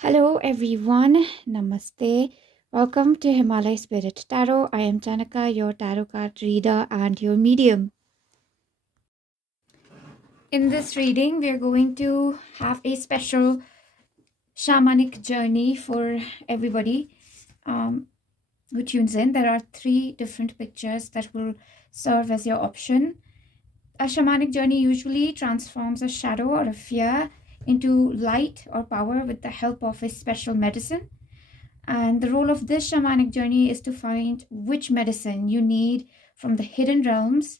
Hello everyone, Namaste. Welcome to Himalaya Spirit Tarot. I am Janaka, your tarot card reader and your medium. In this reading, we are going to have a special shamanic journey for everybody who tunes in. There are 3 different pictures that will serve as your option. A shamanic journey usually transforms a shadow or a fear into light or power with the help of a special medicine. And the role of this shamanic journey is to find which medicine you need from the hidden realms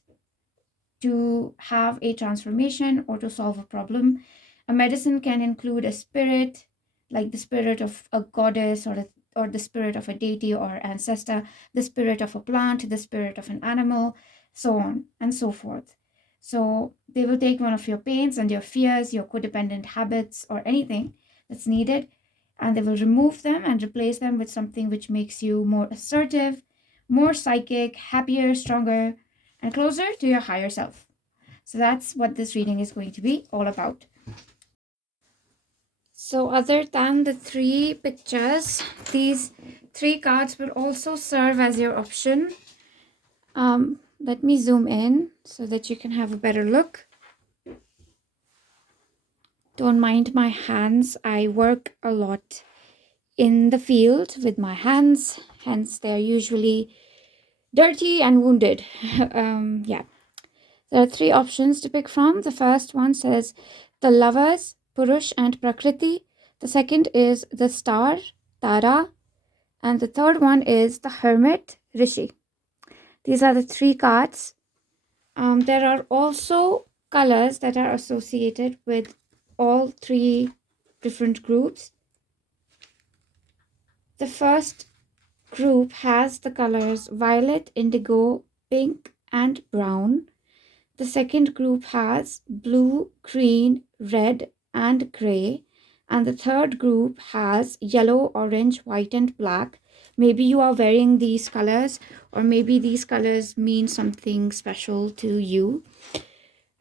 to have a transformation or to solve a problem. A medicine can include a spirit, like the spirit of a goddess or the spirit of a deity or ancestor, the spirit of a plant, the spirit of an animal, so on and so forth. So they will take one of your pains and your fears, your codependent habits, or anything that's needed, and they will remove them and replace them with something which makes you more assertive, more psychic, happier, stronger, and closer to your higher self. So that's what this reading is going to be all about. So other than the 3 pictures, these 3 cards will also serve as your option. Let me zoom in so that you can have a better look. Don't mind my hands. I work a lot in the field with my hands, hence they're usually dirty and wounded. Yeah. There are 3 options to pick from. The first one says the lovers, Purush and Prakriti. The second is the star, Tara. And the third one is the hermit, Rishi. These are the 3 cards. There are also colors that are associated with all 3 different groups. The first group has the colors violet, indigo, pink, and brown. The second group has blue, green, red, and gray. And the third group has yellow, orange, white, and black. Maybe you are wearing these colors, or maybe these colors mean something special to you.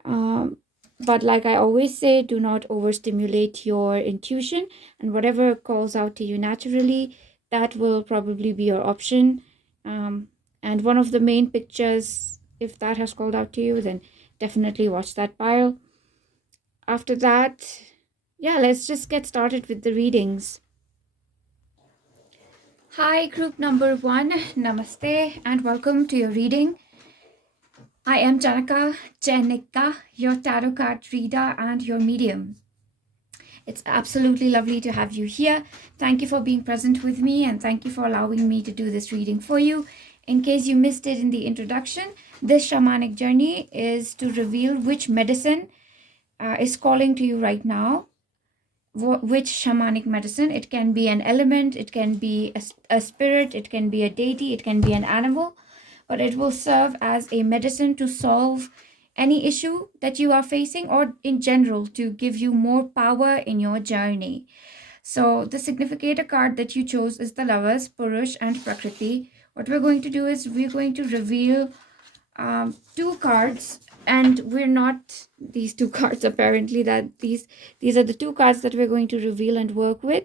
But like I always say, do not overstimulate your intuition, and whatever calls out to you naturally, that will probably be your option. And one of the main pictures, if that has called out to you, then definitely watch that pile. After that, yeah, let's just get started with the readings. Hi, group number 1, Namaste, and welcome to your reading. I am Janika, your tarot card reader and your medium. It's absolutely lovely to have you here. Thank you for being present with me, and thank you for allowing me to do this reading for you. In case you missed it in the introduction, this shamanic journey is to reveal which medicine is calling to you right now. Which shamanic medicine. It can be an element, it can be a spirit, it can be a deity, it can be an animal, but it will serve as a medicine to solve any issue that you are facing, or in general to give you more power in your journey. So the significator card that you chose is the lovers, Purush and Prakriti. What we're going to do is we're going to reveal 2 cards, and we're not these 2 cards apparently, that these are the 2 cards that we're going to reveal and work with,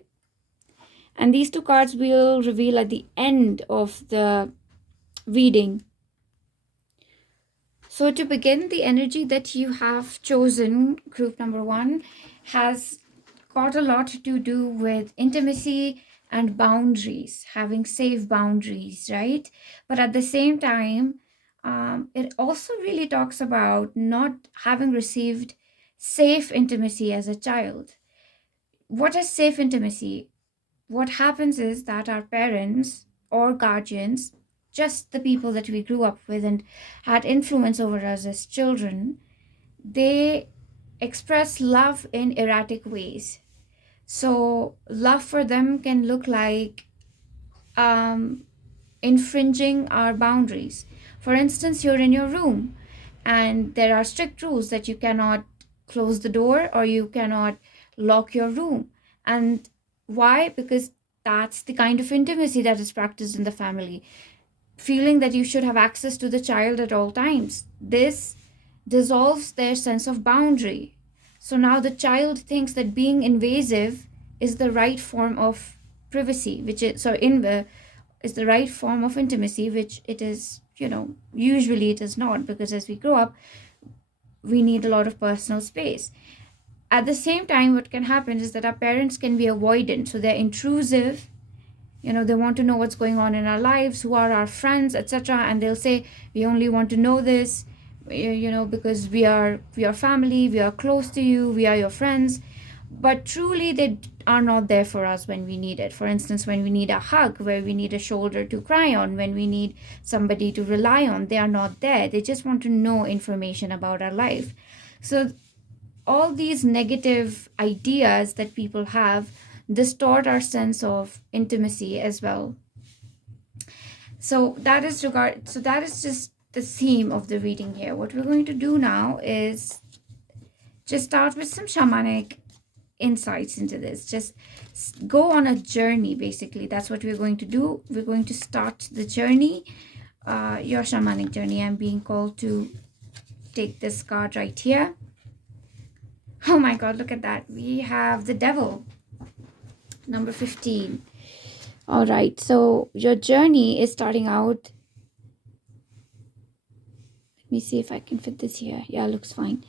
and these 2 cards we'll reveal at the end of the reading. So to begin, the energy that you have chosen, group number 1, has got a lot to do with intimacy and boundaries, having safe boundaries, right? But at the same time, it also really talks about not having received safe intimacy as a child. What is safe intimacy? What happens is that our parents or guardians, just the people that we grew up with and had influence over us as children, they express love in erratic ways. So love for them can look like infringing our boundaries. For instance, you're in your room and there are strict rules that you cannot close the door or you cannot lock your room. And why? Because that's the kind of intimacy that is practiced in the family. Feeling that you should have access to the child at all times. This dissolves their sense of boundary. So now the child thinks that being invasive is the right form of privacy, which is, is the right form of intimacy, which it is, usually it is not, because as we grow up, we need a lot of personal space. At the same time, what can happen is that our parents can be avoidant, so they're intrusive. They want to know what's going on in our lives, who are our friends, etc., and they'll say, we only want to know this, because we are family, we are close to you, we are your friends. But truly, they are not there for us when we need it. For instance, when we need a hug, where we need a shoulder to cry on, when we need somebody to rely on, they are not there. They just want to know information about our life. So all these negative ideas that people have distort our sense of intimacy as well. So that is just the theme of the reading here. What we're going to do now is just start with some shamanic insights into this. Just go on a journey, basically. That's what we're going to do. We're going to start the journey, your shamanic journey. I'm being called to take this card right here. Oh my god, look at that. We have the devil, number 15. All right, so your journey is starting out. Let me see if I can fit this here. Yeah, looks fine.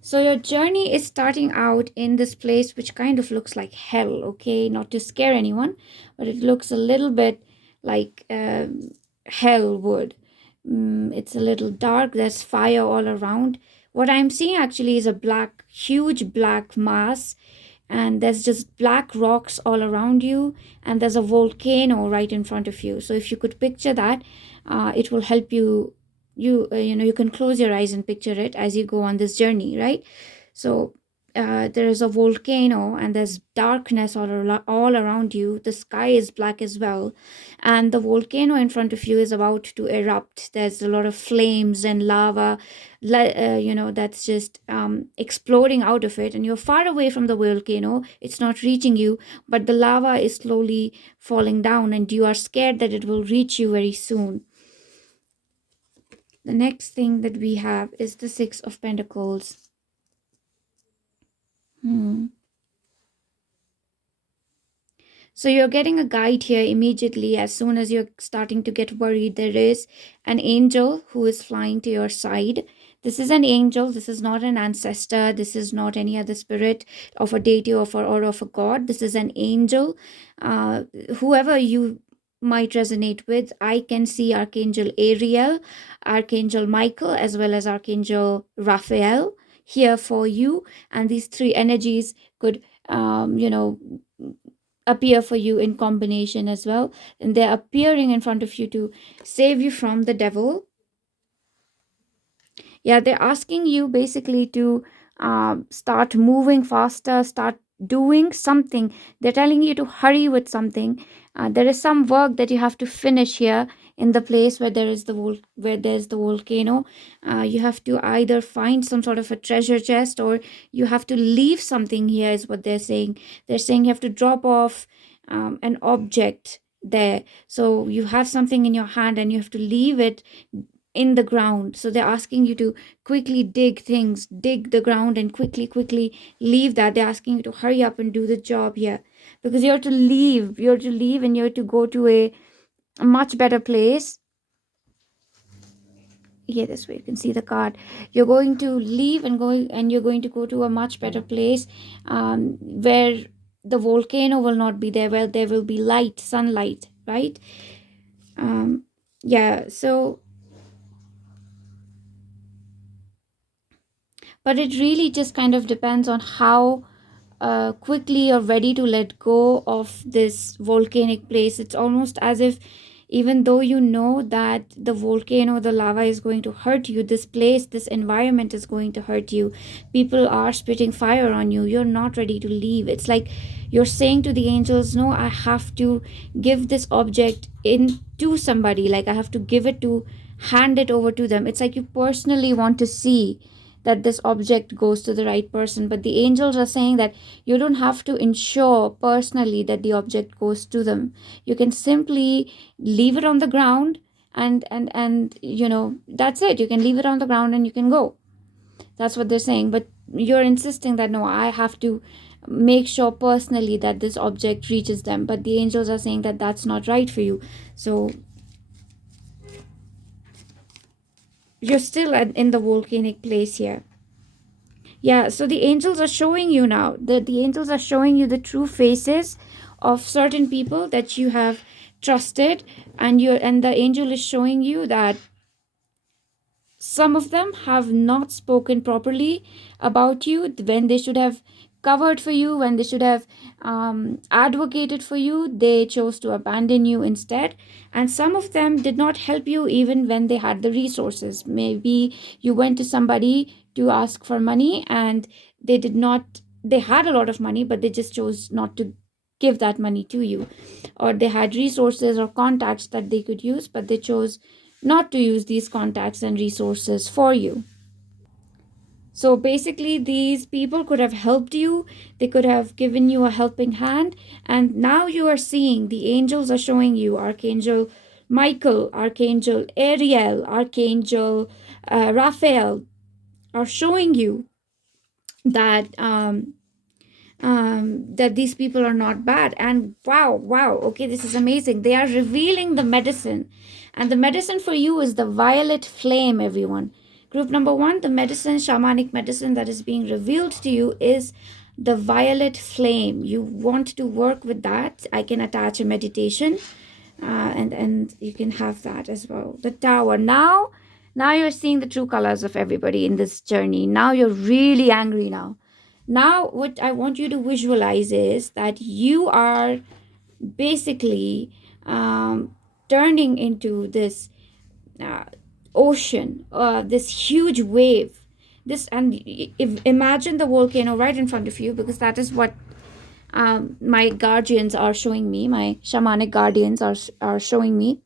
So your journey is starting out in this place which kind of looks like hell, okay? Not to scare anyone, but it looks a little bit like hell would. It's a little dark. There's fire all around. What I'm seeing actually is a huge black mass, and there's just black rocks all around you, and there's a volcano right in front of you. So if you could picture that, it will help you. You can close your eyes and picture it as you go on this journey, right? So there is a volcano, and there's darkness all around you. The sky is black as well, and the volcano in front of you is about to erupt. There's a lot of flames and lava, that's just exploding out of it, and you're far away from the volcano. It's not reaching you, but the lava is slowly falling down, and you are scared that it will reach you very soon. The next thing that we have is the Six of Pentacles. So you're getting a guide here immediately. As soon as you're starting to get worried, there is an angel who is flying to your side. This is an angel. This is not an ancestor. This is not any other spirit of a deity or of a god. This is an angel. Whoever you might resonate with, I can see Archangel Ariel, Archangel Michael, as well as Archangel Raphael here for you, and these three energies could appear for you in combination as well, and they're appearing in front of you to save you from the devil. Yeah, they're asking you basically to start moving faster, start doing something. They're telling you to hurry with something. There is some work that you have to finish here in the place where there's the volcano. You have to either find some sort of a treasure chest, or you have to leave something here, is what they're saying. They're saying you have to drop off an object there. So you have something in your hand and you have to leave it in the ground. So they're asking you to quickly dig the ground and quickly leave that. They're asking you to hurry up and do the job here, because you have to leave and you have to go to a much better place. Here, this way you can see the card. You're going to leave and you're going to go to a much better place, where the volcano will not be there, where there will be light, sunlight, right? Yeah, so but it really just kind of depends on how quickly you're ready to let go of this volcanic place. It's almost as if, even though you know that the volcano, the lava is going to hurt you, this place, this environment is going to hurt you, people are spitting fire on you, you're not ready to leave. It's like you're saying to the angels, no, I have to give this object to somebody, like I have to hand it over to them. It's like you personally want to see that this object goes to the right person, but the angels are saying that you don't have to ensure personally that the object goes to them. You can simply leave it on the ground, and that's it. You can leave it on the ground and you can go. That's what they're saying. But you're insisting that no, I have to make sure personally that this object reaches them, but the angels are saying that that's not right for you. So you're still in the volcanic place here. Yeah, so the angels are showing you now, the angels are showing you the true faces of certain people that you have trusted, and the angel is showing you that some of them have not spoken properly about you when they should have covered for you, when they should have advocated for you. They chose to abandon you instead. And some of them did not help you even when they had the resources. Maybe you went to somebody to ask for money, and they had a lot of money, but they just chose not to give that money to you. Or they had resources or contacts that they could use, but they chose not to use these contacts and resources for you. So basically, these people could have helped you, they could have given you a helping hand, and now you are seeing, the angels are showing you, Archangel Michael, Archangel Ariel, Archangel Raphael are showing you that that these people are not bad. And wow, okay, this is amazing. They are revealing the medicine, and the medicine for you is the violet flame, everyone. Group number 1, the medicine, shamanic medicine that is being revealed to you is the violet flame. You want to work with that. I can attach a meditation, and you can have that as well. The tower. Now you're seeing the true colors of everybody in this journey. Now you're really angry now. Now what I want you to visualize is that you are basically turning into this ocean, this huge wave. Imagine the volcano right in front of you, because that is what my guardians are showing me. My shamanic guardians are showing me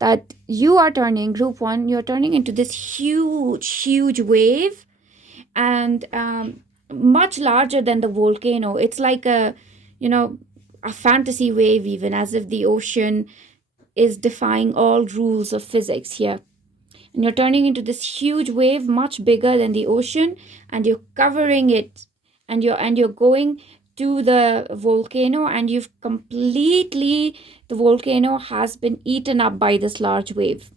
that you are turning, group 1, you're turning into this huge wave, and much larger than the volcano. It's like a fantasy wave, even, as if the ocean is defying all rules of physics here. And you're turning into this huge wave, much bigger than the ocean, and you're covering it, and you're going to the volcano, and the volcano has been eaten up by this large wave.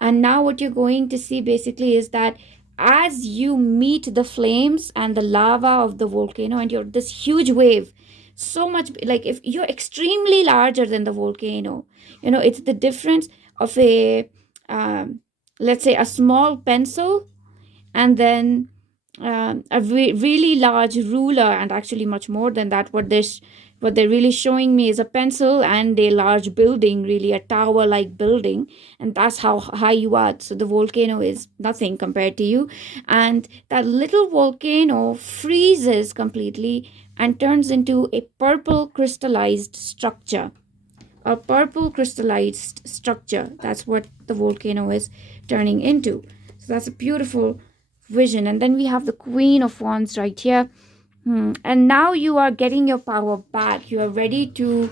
And now what you're going to see basically is that as you meet the flames and the lava of the volcano, and you're this huge wave, so much, like, if you're extremely larger than the volcano, it's the difference of let's say a small pencil, and then a really large ruler, and actually much more than that. What they're really showing me is a pencil and a large building, really a tower like building, and that's how high you are. So the volcano is nothing compared to you, and that little volcano freezes completely and turns into a purple crystallized structure. That's what the volcano is turning into. So that's a beautiful vision. And then we have the Queen of Wands right here. And now you are getting your power back. You are ready to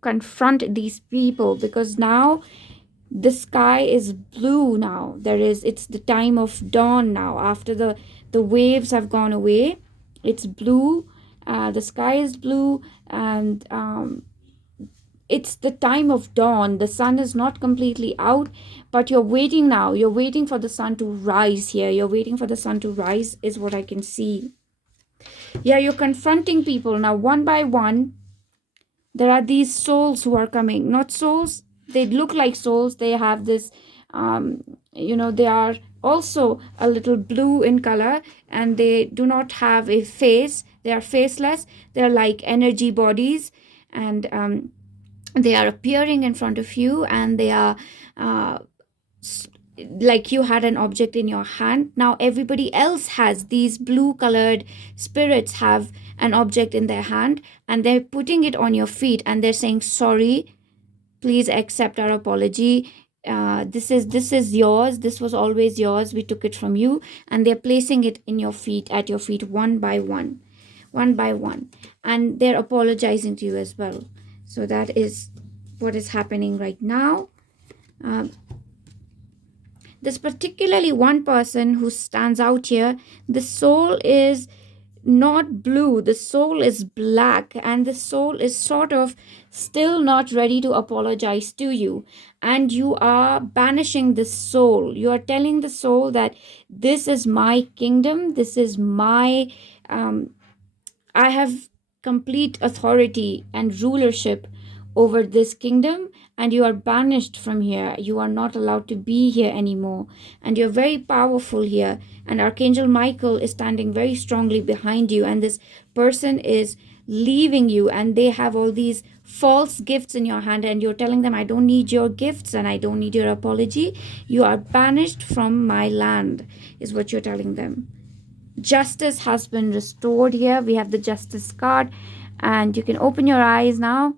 confront these people, because now the sky is blue. Now it's the time of dawn now. After the waves have gone away, it's blue. The sky is blue, and it's the time of dawn. The sun is not completely out, but you're waiting now. You're waiting for the sun to rise here. You're waiting for the sun to rise is what I can see. Yeah, you're confronting people now one by one. There are these souls who are coming. Not souls. They look like souls. They have this, they are also a little blue in color, and they do not have a face. They are faceless. They're like energy bodies, and they are appearing in front of you, and they are like you had an object in your hand. Now everybody else has these blue colored spirits have an object in their hand, and they're putting it on your feet, and they're saying, sorry, please accept our apology. This is yours. This was always yours. We took it from you. And they're placing it at your feet, one by one, and they're apologizing to you as well. So that is what is happening right now. This particularly one person who stands out here, the soul is not blue, the soul is black, and the soul is sort of still not ready to apologize to you. And you are banishing the soul. You are telling the soul that this is my kingdom, this is my I have complete authority and rulership over this kingdom, and you are banished from here. You are not allowed to be here anymore, and you're very powerful here. And Archangel Michael is standing very strongly behind you, and this person is leaving you, and they have all these false gifts in your hand, and you're telling them, I don't need your gifts and I don't need your apology. You are banished from my land, is what you're telling them. Justice has been restored here. We have the justice card, and you can open your eyes now.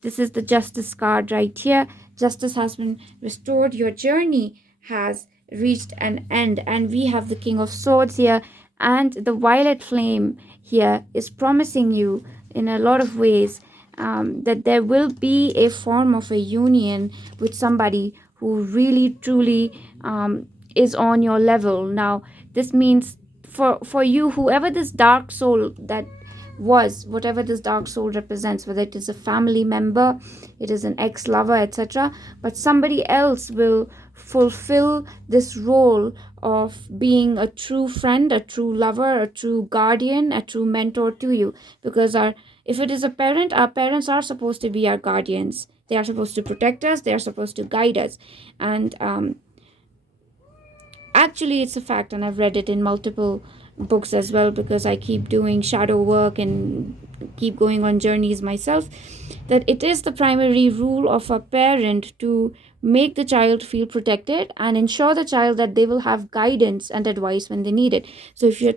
This is the justice card right here. Justice has been restored. Your journey has reached an end, and we have the King of Swords here, and the violet flame here is promising you in a lot of ways that there will be a form of a union with somebody who really truly is on your level. Now this means for you, whoever this dark soul that was, whatever this dark soul represents, whether it is a family member, it is an ex-lover, etc., but somebody else will fulfill this role of being a true friend, a true lover, a true guardian, a true mentor to you. Because if it is a parent, our parents are supposed to be our guardians. They are supposed to protect us, they are supposed to guide us. And actually it's a fact, and I've read it in multiple books as well, because I keep doing shadow work and keep going on journeys myself, that it is the primary rule of a parent to make the child feel protected and ensure the child that they will have guidance and advice when they need it. So if your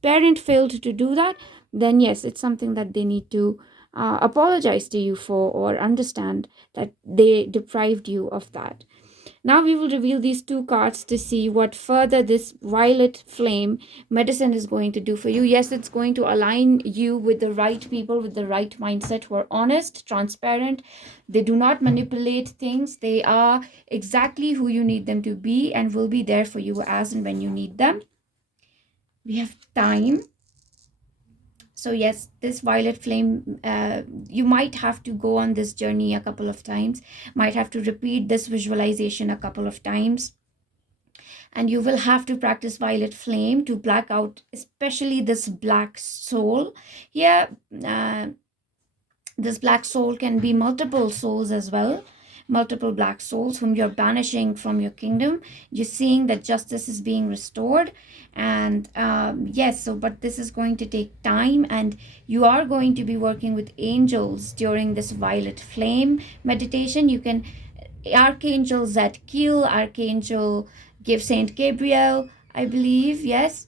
parent failed to do that, then yes, it's something that they need to apologize to you for, or understand that they deprived you of that. Now we will reveal these two cards to see what further this violet flame medicine is going to do for you. Yes, it's going to align you with the right people, with the right mindset, who are honest, transparent. They do not manipulate things. They are exactly who you need them to be, and will be there for you as and when you need them. We have time. So yes, this violet flame, you might have to go on this journey a couple of times, might have to repeat this visualization a couple of times, and you will have to practice violet flame to black out especially this black soul here. This black soul can be multiple souls as well, multiple black souls whom you're banishing from your kingdom. You're seeing that justice is being restored, and yes, so but this is going to take time, and you are going to be working with angels during this violet flame meditation. You can Archangel Zadkiel, Archangel give Saint Gabriel, I believe, yes.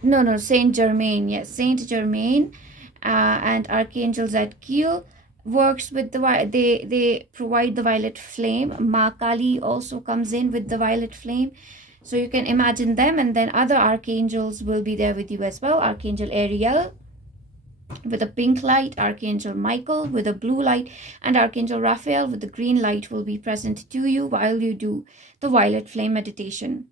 No, Saint Germain, yes, Saint Germain, and Archangel Zadkiel works with they provide the violet flame. Ma Kali also comes in with the violet flame, so you can imagine them. And then other archangels will be there with you as well. Archangel Ariel with a pink light, Archangel Michael with a blue light, and Archangel Raphael with the green light will be present to you while you do the violet flame meditation.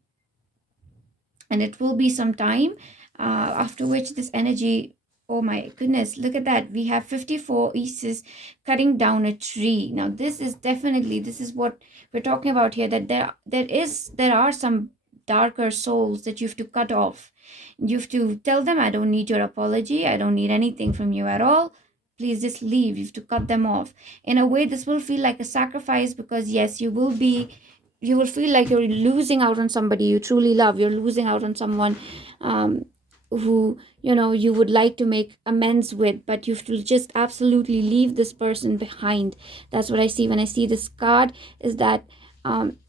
And it will be some time after which this energy, oh my goodness, look at that, we have 54 Isis cutting down a tree. Now this is what we're talking about here, that there are some darker souls that you have to cut off. You have to tell them, I don't need your apology, I don't need anything from you at all, please just leave. You have to cut them off. In a way, this will feel like a sacrifice, because yes, you will feel like you're losing out on somebody you truly love. You're losing out on someone who you would like to make amends with, but you have to just absolutely leave this person behind. That's what I see when I see this card, is that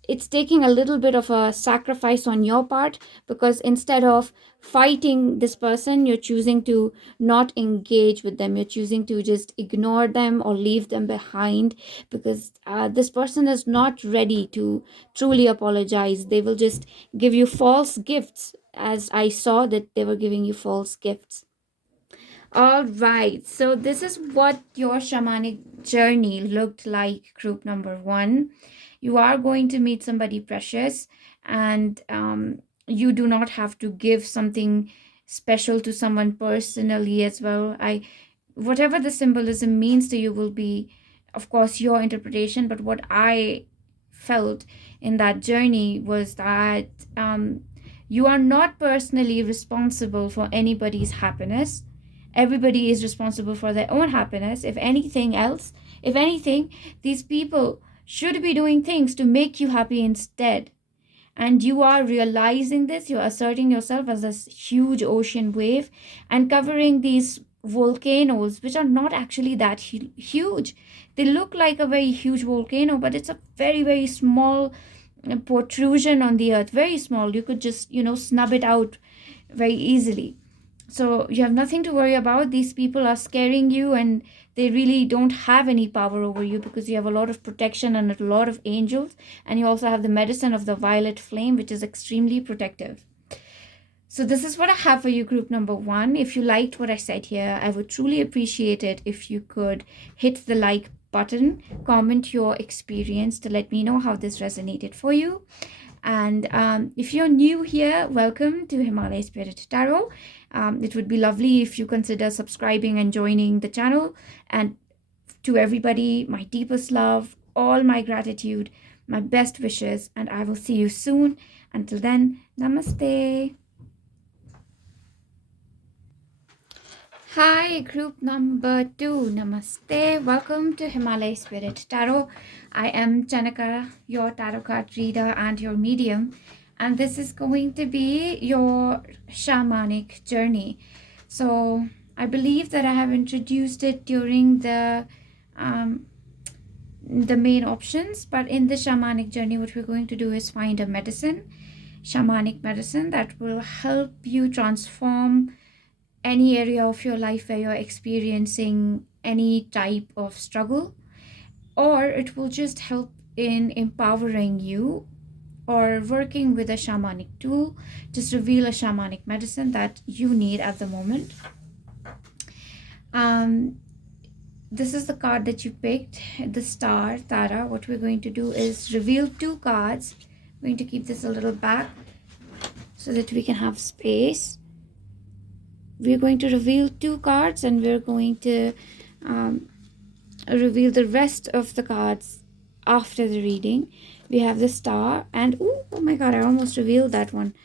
it's taking a little bit of a sacrifice on your part, because instead of fighting this person, you're choosing to not engage with them. You're choosing to just ignore them or leave them behind, because this person is not ready to truly apologize. They will just give you false gifts, as I saw that they were giving you false gifts. All right, so this is what your shamanic journey looked like, group number 1. You are going to meet somebody precious, and you do not have to give something special to someone personally as well. Whatever the symbolism means to you will be, of course, your interpretation. But what I felt in that journey was that you are not personally responsible for anybody's happiness. Everybody is responsible for their own happiness. If anything, these people should be doing things to make you happy instead. And you are realizing this, you're asserting yourself as this huge ocean wave and covering these volcanoes, which are not actually that huge. They look like a very huge volcano, but it's a very, very small protrusion on the earth, very small. You could just, snub it out very easily. So you have nothing to worry about. These people are scaring you, and they really don't have any power over you because you have a lot of protection and a lot of angels. And you also have the medicine of the violet flame, which is extremely protective. So this is what I have for you, group number 1. If you liked what I said here, I would truly appreciate it if you could hit the like button, comment your experience to let me know how this resonated for you. And if you're new here, welcome to Himalaya Spirit Tarot. It would be lovely if you consider subscribing and joining the channel. And to everybody, my deepest love, all my gratitude, my best wishes, and I will see you soon. Until then, namaste. Hi, group number 2. Namaste. Welcome to Himalaya Spirit Tarot. I am Janaka, your tarot card reader and your medium. And this is going to be your shamanic journey. So I believe that I have introduced it during the main options. But in the shamanic journey, what we're going to do is find a medicine, shamanic medicine, that will help you transform any area of your life where you're experiencing any type of struggle, or it will just help in empowering you or working with a shamanic tool, just reveal a shamanic medicine that you need at the moment. This is the card that you picked, the star, Tara. What we're going to do is reveal 2 cards. I'm going to keep this a little back so that we can have space. We're going to reveal 2 cards, and we're going to reveal the rest of the cards after the reading. We have the star, and oh my god, I almost revealed that one.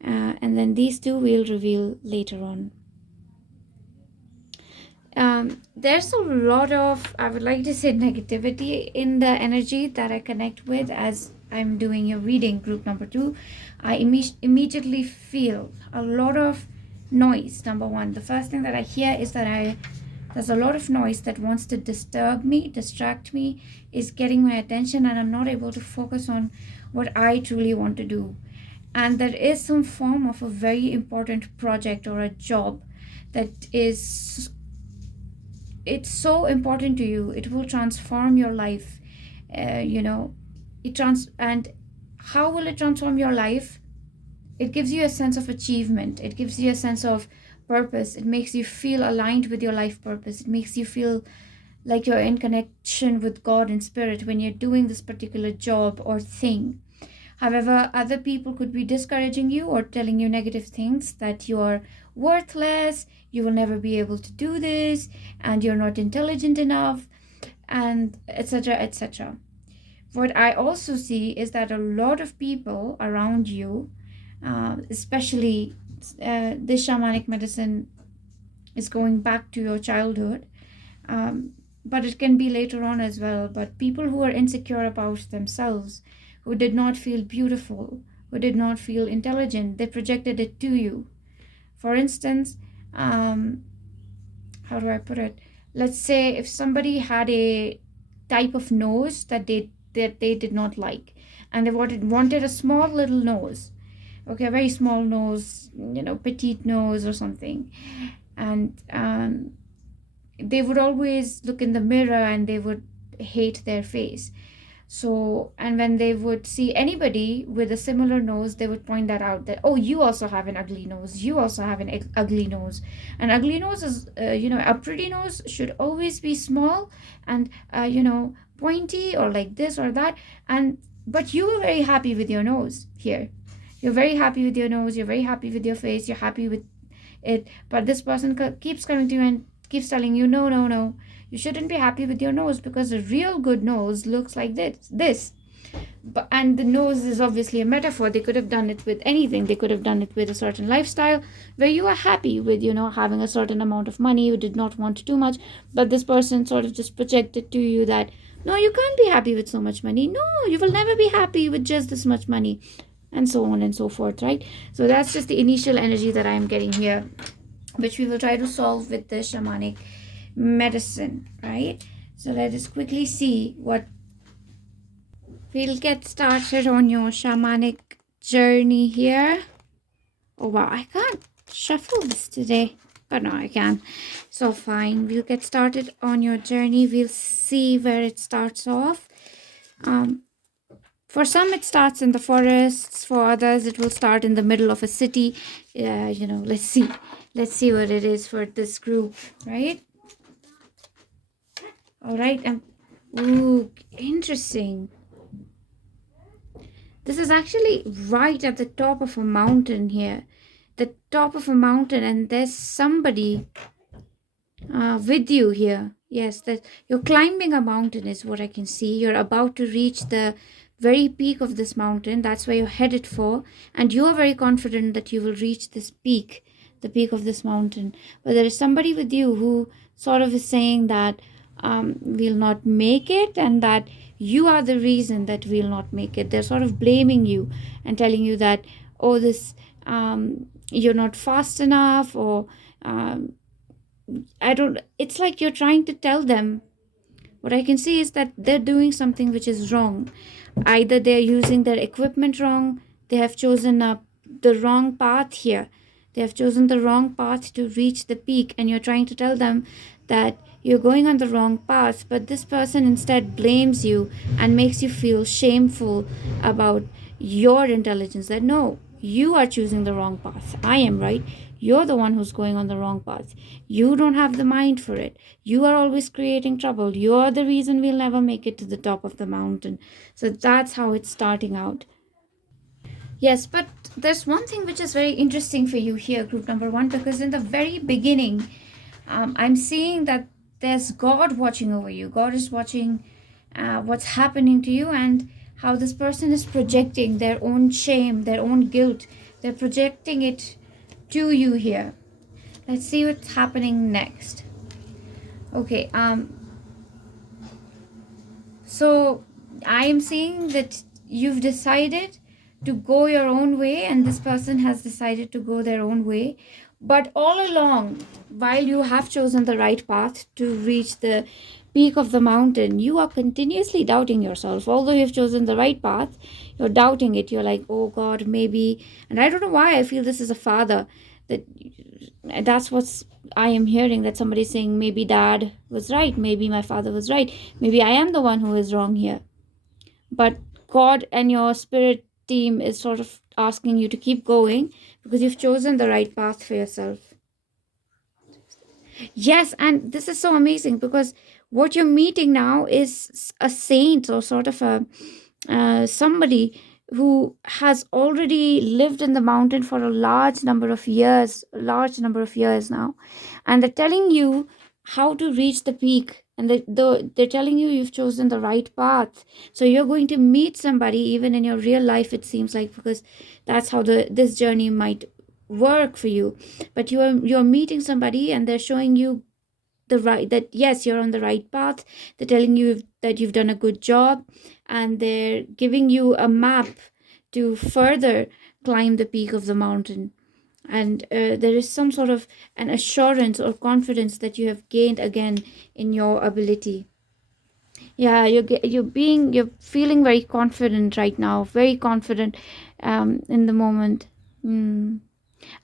And then these 2 we'll reveal later on. There's a lot of, I would like to say, negativity in the energy that I connect with as I'm doing your reading, group number 2. I immediately feel a lot of noise. Number 1, the first thing that I hear is that there's a lot of noise that wants to disturb me, distract me, is getting my attention, and I'm not able to focus on what I truly want to do. And there is some form of a very important project or a job that is, it's so important to you. It will transform your life. And how will it transform your life? It gives you a sense of achievement. It gives you a sense of purpose. It makes you feel aligned with your life purpose. It makes you feel like you're in connection with God and spirit when you're doing this particular job or thing. However, other people could be discouraging you or telling you negative things, that you are worthless, you will never be able to do this, and you're not intelligent enough, and etc., etc. What I also see is that a lot of people around you, especially this shamanic medicine is going back to your childhood, but it can be later on as well. But people who are insecure about themselves, who did not feel beautiful, who did not feel intelligent, they projected it to you. For instance, how do I put it? Let's say if somebody had a type of nose that they did not like, and they wanted a small little nose, okay, a very small nose, petite nose or something, and they would always look in the mirror and they would hate their face. So, and when they would see anybody with a similar nose, they would point that out, that, oh, you also have an ugly nose, you also have an ugly nose. An ugly nose is, a pretty nose should always be small and, pointy or like this or that, but you were very happy with your nose here. You're very happy with your nose, you're very happy with your face, you're happy with it, but this person keeps coming to you and keeps telling you, no, no, no, you shouldn't be happy with your nose, because a real good nose looks like this. And the nose is obviously a metaphor. They could have done it with anything. They could have done it with a certain lifestyle where you are happy with, having a certain amount of money. You did not want too much, but this person sort of just projected to you that, no, you can't be happy with so much money. No, you will never be happy with just this much money, and so on and so forth, right? So that's just the initial energy that I am getting here, which we will try to solve with the shamanic medicine, right? So let us quickly see what we'll get started on your shamanic journey here. Oh wow, I can't shuffle this today, but no, I can. So fine, we'll get started on your journey. We'll see where it starts off. For some, it starts in the forests. For others, it will start in the middle of a city. Let's see. Let's see what it is for this group, right? All right. Ooh, interesting. This is actually right at the top of a mountain here. The top of a mountain, and there's somebody with you here. Yes, that you're climbing a mountain is what I can see. You're about to reach the very peak of this mountain. That's where you're headed for, and you're very confident that you will reach this peak, the peak of this mountain. But there is somebody with you who sort of is saying that we'll not make it, and that you are the reason that we'll not make it. They're sort of blaming you and telling you that, oh, this you're not fast enough, or it's like you're trying to tell them. What I can see is that they're doing something which is wrong. Either they're using their equipment wrong, they have chosen the wrong path here. They have chosen the wrong path to reach the peak, and you're trying to tell them that you're going on the wrong path, but this person instead blames you and makes you feel shameful about your intelligence, that no, you are choosing the wrong path. I am right. You're the one who's going on the wrong path. You don't have the mind for it. You are always creating trouble. You're the reason we'll never make it to the top of the mountain. So that's how it's starting out. Yes, but there's one thing which is very interesting for you here, group number 1, because in the very beginning, I'm seeing that there's God watching over you. God is watching what's happening to you, and how this person is projecting their own shame, their own guilt. They're projecting it to you here. Let's see what's happening next. Okay, so I am seeing that you've decided to go your own way, and this person has decided to go their own way. But all along, while you have chosen the right path to reach the peak of the mountain, you are continuously doubting yourself. Although you've chosen the right path, you're doubting it. You're like, oh God, maybe. And I don't know why I feel this is a father. That's what I am hearing, that somebody's saying, maybe dad was right. Maybe my father was right. Maybe I am the one who is wrong here. But God and your spirit team is sort of asking you to keep going, because you've chosen the right path for yourself. Yes, and this is so amazing, because what you're meeting now is a saint, or sort of a somebody who has already lived in the mountain for a large number of years now, and they're telling you how to reach the peak, and they're telling you you've chosen the right path. So you're going to meet somebody even in your real life, it seems like, because that's how this journey might work for you. But you're meeting somebody, and they're showing you that yes, you're on the right path. They're telling you that you've done a good job, and they're giving you a map to further climb the peak of the mountain. And there is some sort of an assurance or confidence that you have gained again in your ability. Yeah, you're feeling very confident right now, very confident in the moment. And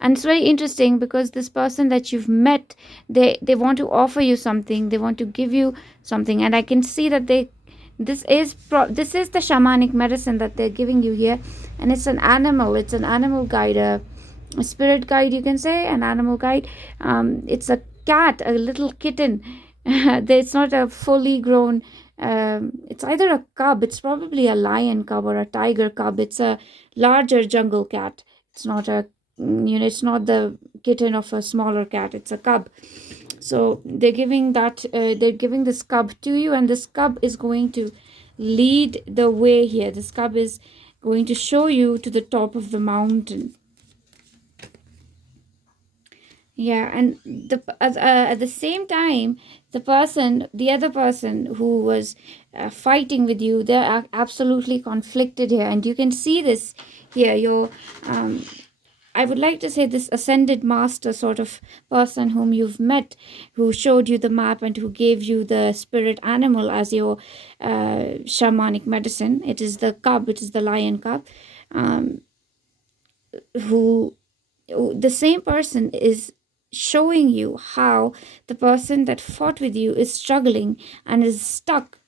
it's very interesting, because this person that you've met, they want to offer you something, they want to give you something, and I can see that this is the shamanic medicine that they're giving you here, and it's an animal guide, a spirit guide, you can say, an animal guide. It's a cat, a little kitten. It's not a fully grown it's either a cub, it's probably a lion cub or a tiger cub. It's a larger jungle cat. It's not a, it's not the kitten of a smaller cat. It's a cub. So they're giving this cub to you, and this cub is going to lead the way here. This cub is going to show you to the top of the mountain. Yeah, and at the same time, the other person who was fighting with you, they're absolutely conflicted here, and you can see this here. I would like to say this ascended master sort of person whom you've met, who showed you the map and who gave you the spirit animal as your shamanic medicine. It is the cub, it is the lion cub, who the same person is showing you how the person that fought with you is struggling and is stuck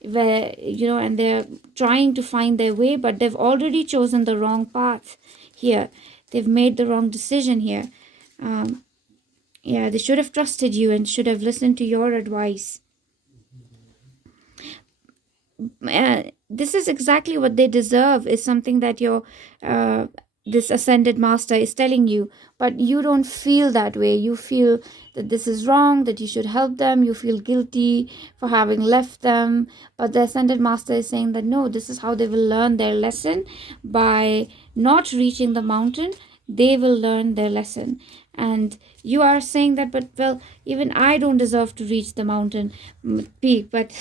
where, and they're trying to find their way, but they've already chosen the wrong path here. They've made the wrong decision here. They should have trusted you and should have listened to your advice. This is exactly what they deserve, is something that your this ascended master is telling you, but you don't feel that way. You feel that this is wrong, that you should help them. You feel guilty for having left them, but the ascended master is saying that no, this is how they will learn their lesson. By not reaching the mountain, they will learn their lesson. And you are saying that, but well, even I don't deserve to reach the mountain peak, but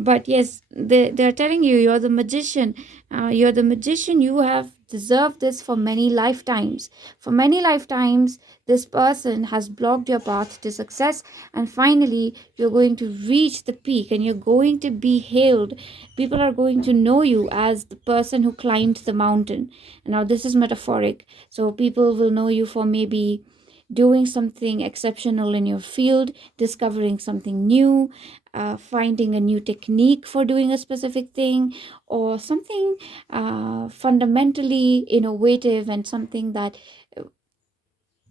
but yes, they're telling you, you're the magician. You have deserved this for many lifetimes. For many lifetimes, this person has blocked your path to success, and finally you're going to reach the peak and you're going to be hailed. People are going to know you as the person who climbed the mountain. Now this is metaphoric, so people will know you for maybe doing something exceptional in your field, discovering something new, finding a new technique for doing a specific thing, or something fundamentally innovative, and something that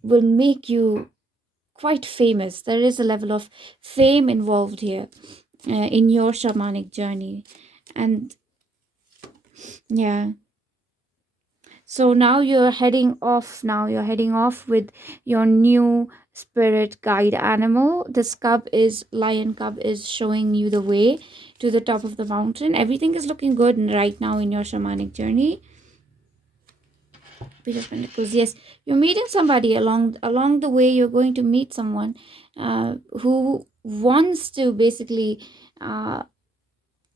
will make you quite famous. There is a level of fame involved here in your shamanic journey. And yeah, so now you're heading off. With your new spirit guide animal. This lion cub is showing you the way to the top of the mountain. Everything is looking good right now in your shamanic journey. Because yes, you're meeting somebody along the way. You're going to meet someone who wants to basically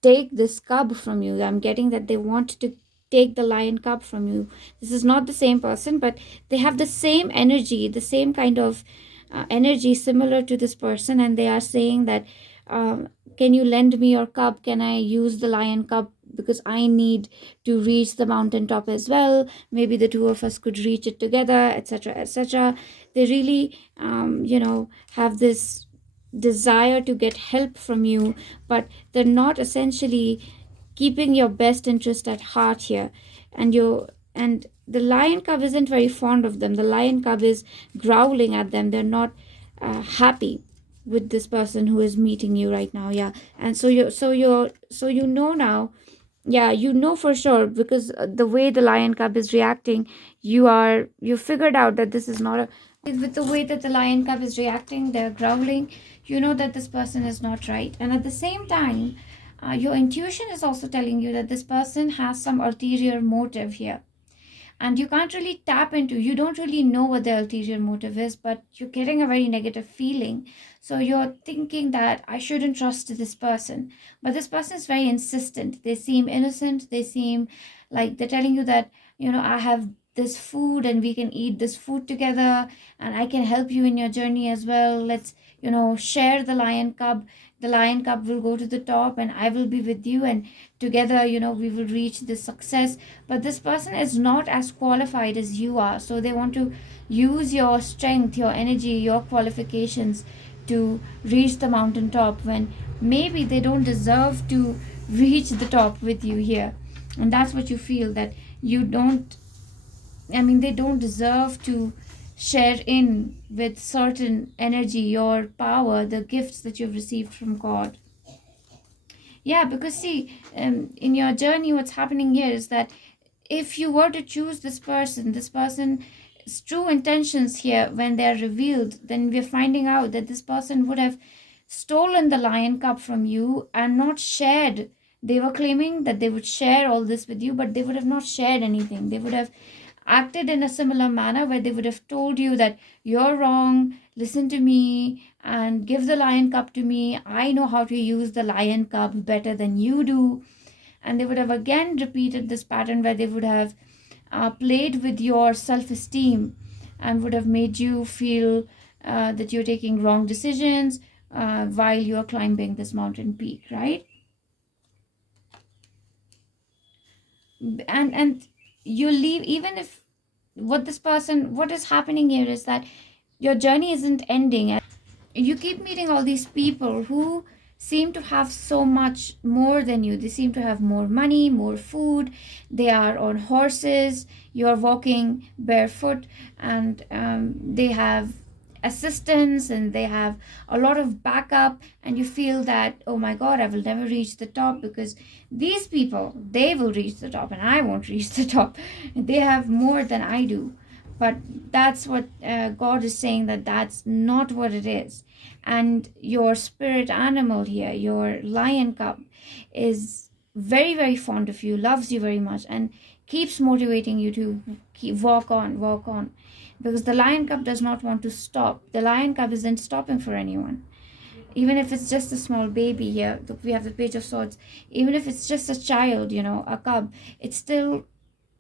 take this cub from you. I'm getting that they want to take the lion cub from you. This is not the same person, but they have the same energy, the same kind of energy similar to this person, and they are saying that can you lend me your cub? Can I use the lion cub, because I need to reach the mountaintop as well. Maybe the two of us could reach it together, etc., etc. They really have this desire to get help from you, but they're not essentially keeping your best interest at heart here. And the lion cub isn't very fond of them. The lion cub is growling at them. They're not happy with this person who is meeting you right now. Yeah. And so you know now. Yeah, you know for sure, because the way the lion cub is reacting, you figured out that this is not a, with the way that the lion cub is reacting, they're growling, you know that this person is not right. And at the same time, your intuition is also telling you that this person has some ulterior motive here, and you can't really tap into, you don't really know what the ulterior motive is, but you're getting a very negative feeling. So you're thinking that I shouldn't trust this person, but this person is very insistent. They seem innocent. They seem like they're telling you that, I have this food and we can eat this food together, and I can help you in your journey as well. Let's share the lion cub. The lion cub will go to the top and I will be with you, and together we will reach this success. But this person is not as qualified as you are, so they want to use your strength, your energy, your qualifications to reach the mountaintop, when maybe they don't deserve to reach the top with you here. And that's what you feel, that they don't deserve to share in with certain energy, your power, the gifts that you've received from God. Yeah, because see, in your journey, what's happening here is that if you were to choose this person's true intentions here, when they are revealed, then we're finding out that this person would have stolen the lion cup from you and not shared. They were claiming that they would share all this with you, but they would have not shared anything. They would have acted in a similar manner where they would have told you that you're wrong, listen to me, and give the lion cup to me. I know how to use the lion cup better than you do. And they would have again repeated this pattern where they would have played with your self-esteem and would have made you feel that you're taking wrong decisions while you're climbing this mountain peak, right? And you leave, even if what is happening here is that your journey isn't ending. You keep meeting all these people who seem to have so much more than you. They seem to have more money, more food. They are on horses. You're walking barefoot, and they have assistance and they have a lot of backup. And you feel that, oh my God, I will never reach the top, because these people, they will reach the top and I won't reach the top. They have more than I do. But that's what God is saying, that that's not what it is. And your spirit animal here, your lion cub, is very, very fond of you, loves you very much, and keeps motivating you to keep walk on, because the lion cub does not want to stop. The lion cub isn't stopping for anyone. Even if it's just a small baby here, we have the page of swords. Even if it's just a child, a cub, it still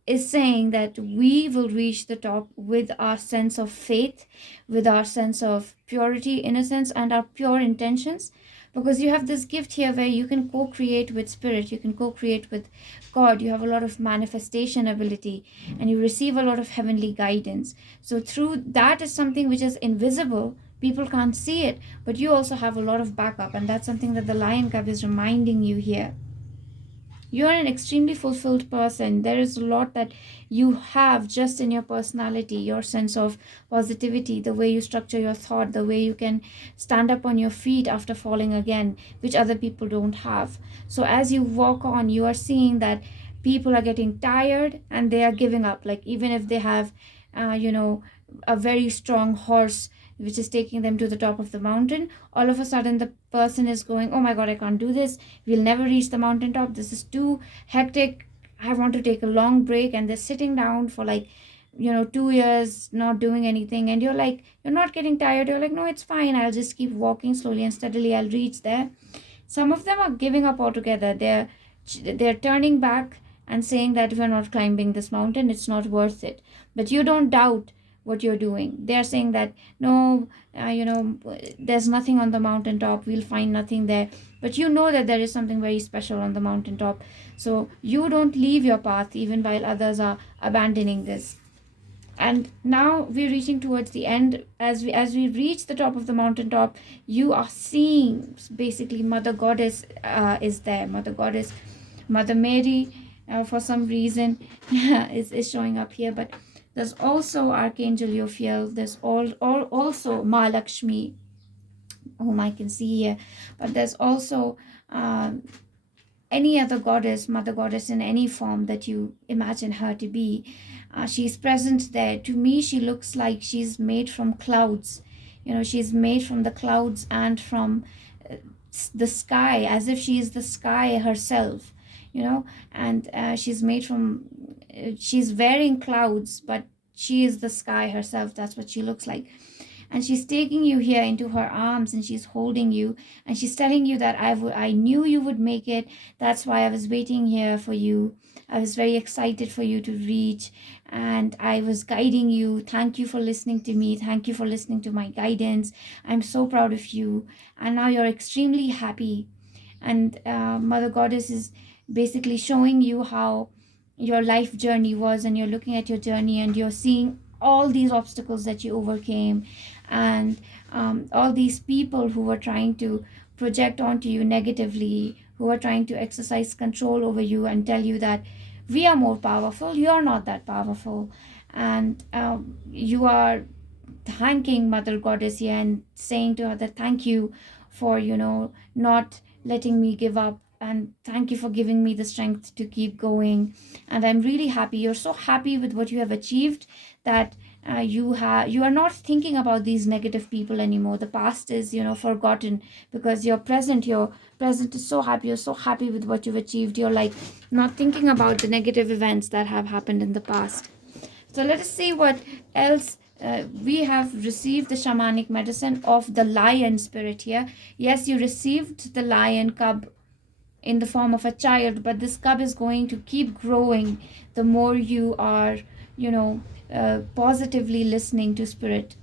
is saying that we will reach the top with our sense of faith, with our sense of purity, innocence, and our pure intentions. Because you have this gift here where you can co-create with spirit, you can co-create with God, you have a lot of manifestation ability, and you receive a lot of heavenly guidance. So through that is something which is invisible, people can't see it, but you also have a lot of backup, and that's something that the lion cub is reminding you here. You are an extremely fulfilled person. There is a lot that you have just in your personality, your sense of positivity, the way you structure your thought, the way you can stand up on your feet after falling again, which other people don't have. So as you walk on, you are seeing that people are getting tired and they are giving up. Like even if they have, a very strong horse which is taking them to the top of the mountain, all of a sudden the person is going, oh my God, I can't do this. We'll never reach the mountaintop. This is too hectic. I want to take a long break. And they're sitting down for 2 years not doing anything. And you're like, you're not getting tired. You're like, no, it's fine. I'll just keep walking slowly and steadily. I'll reach there. Some of them are giving up altogether. They're turning back and saying that we're not climbing this mountain. It's not worth it. But you don't doubt what you're doing. They're saying that no, there's nothing on the mountaintop, we'll find nothing there. But you know that there is something very special on the mountaintop. So you don't leave your path even while others are abandoning this. And now we're reaching towards the end. As we reach the top of the mountaintop, you are seeing basically Mother Goddess is there. Mother Goddess, Mother Mary, for some reason is showing up here. But there's also Archangel Raphael. There's also Ma Lakshmi, whom I can see here. But there's also any other goddess, Mother Goddess in any form that you imagine her to be. She's present there. To me, she looks like she's made from clouds. She's made from the clouds and from the sky, as if she is the sky herself. And she's made from, she's wearing clouds, but she is the sky herself. That's what she looks like. And she's taking you here into her arms and she's holding you and she's telling you that I knew you would make it. That's why I was waiting here for you. I was very excited for you to reach and I was guiding you. Thank you for listening to me. Thank you for listening to my guidance. I'm so proud of you. And now you're extremely happy. And Mother Goddess is basically showing you how your life journey was, and you're looking at your journey and you're seeing all these obstacles that you overcame, and all these people who were trying to project onto you negatively, who are trying to exercise control over you and tell you that we are more powerful, you're not that powerful. And you are thanking Mother Goddess here and saying to her that thank you for not letting me give up and thank you for giving me the strength to keep going. And I'm really happy. You're so happy with what you have achieved that you are not thinking about these negative people anymore. The past is, forgotten, because your present is so happy. You're so happy with what you've achieved. You're like not thinking about the negative events that have happened in the past. So let us see what else. We have received the shamanic medicine of the lion spirit here. Yes, you received the lion cub in the form of a child, but this cub is going to keep growing the more you are, positively listening to spirit,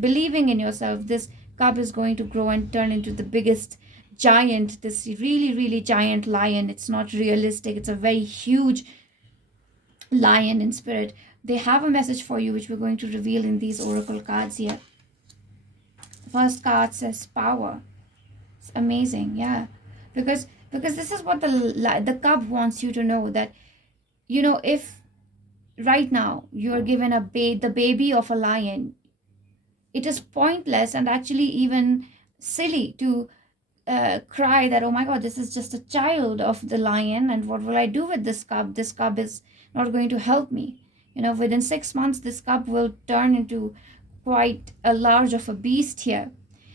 believing in yourself. This cub is going to grow and turn into the biggest giant, this really, really giant lion. It's not realistic. It's a very huge lion in spirit. They have a message for you, which we're going to reveal in these oracle cards here. First card says power. It's amazing, yeah, because this is what the cub wants you to know, that if right now you're given the baby of a lion, it is pointless and actually even silly to cry that, oh my god, this is just a child of the lion, and what will I do with this cub? This cub is not going to help me. Within 6 months this cub will turn into quite a large of a beast here,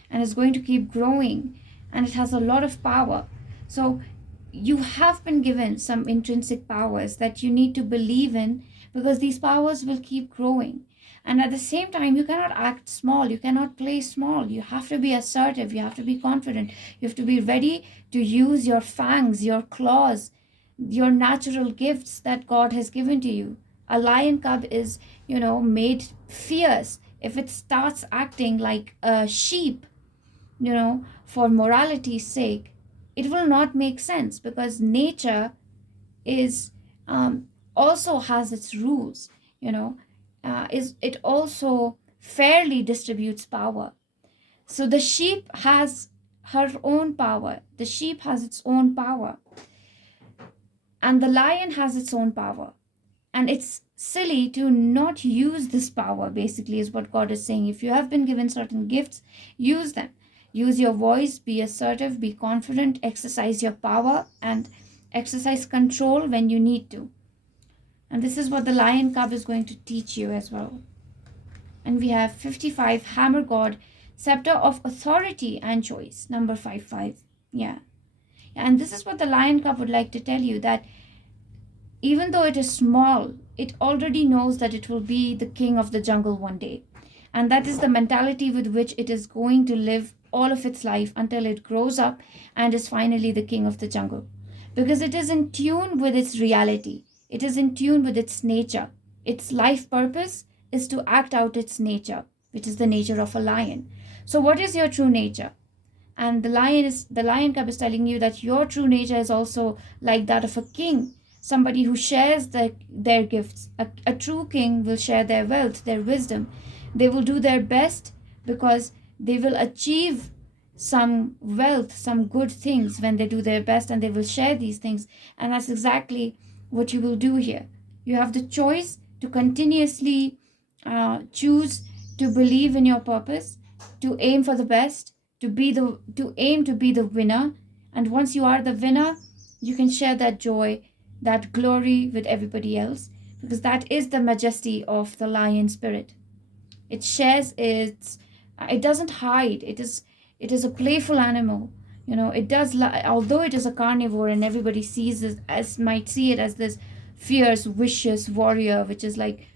and is going to keep growing, and it has a lot of power. So you have been given some intrinsic powers that you need to believe in, because these powers will keep growing. And at the same time, you cannot act small. You cannot play small. You have to be assertive. You have to be confident. You have to be ready to use your fangs, your claws, your natural gifts that God has given to you. A lion cub is, made fierce. If it starts acting like a sheep, for morality's sake, it will not make sense, because nature is also has its rules. It also fairly distributes power. So the sheep has her own power. The sheep has its own power, and the lion has its own power. And it's silly to not use this power, basically, is what God is saying. If you have been given certain gifts, use them. Use your voice, be assertive, be confident, exercise your power, and exercise control when you need to. And this is what the lion cub is going to teach you as well. And we have 55, hammer god, scepter of authority and choice, number 55. Yeah. And this is what the lion cub would like to tell you, that even though it is small, it already knows that it will be the king of the jungle one day. And that is the mentality with which it is going to live all of its life until it grows up and is finally the king of the jungle. Because it is in tune with its reality. It is in tune with its nature. Its life purpose is to act out its nature, which is the nature of a lion. So what is your true nature? And the lion cub is telling you that your true nature is also like that of a king, somebody who shares their gifts. A true king will share their wealth, their wisdom. They will do their best because they will achieve some wealth, some good things when they do their best, and they will share these things. And that's exactly what you will do here. You have the choice to continuously choose to believe in your purpose, to aim for the best, to aim to be the winner. And once you are the winner, you can share that joy, that glory with everybody else, because that is the majesty of the lion spirit. It shares it doesn't hide. It is a playful animal. It does, although it is a carnivore and everybody might see it as this fierce, vicious warrior, which is like,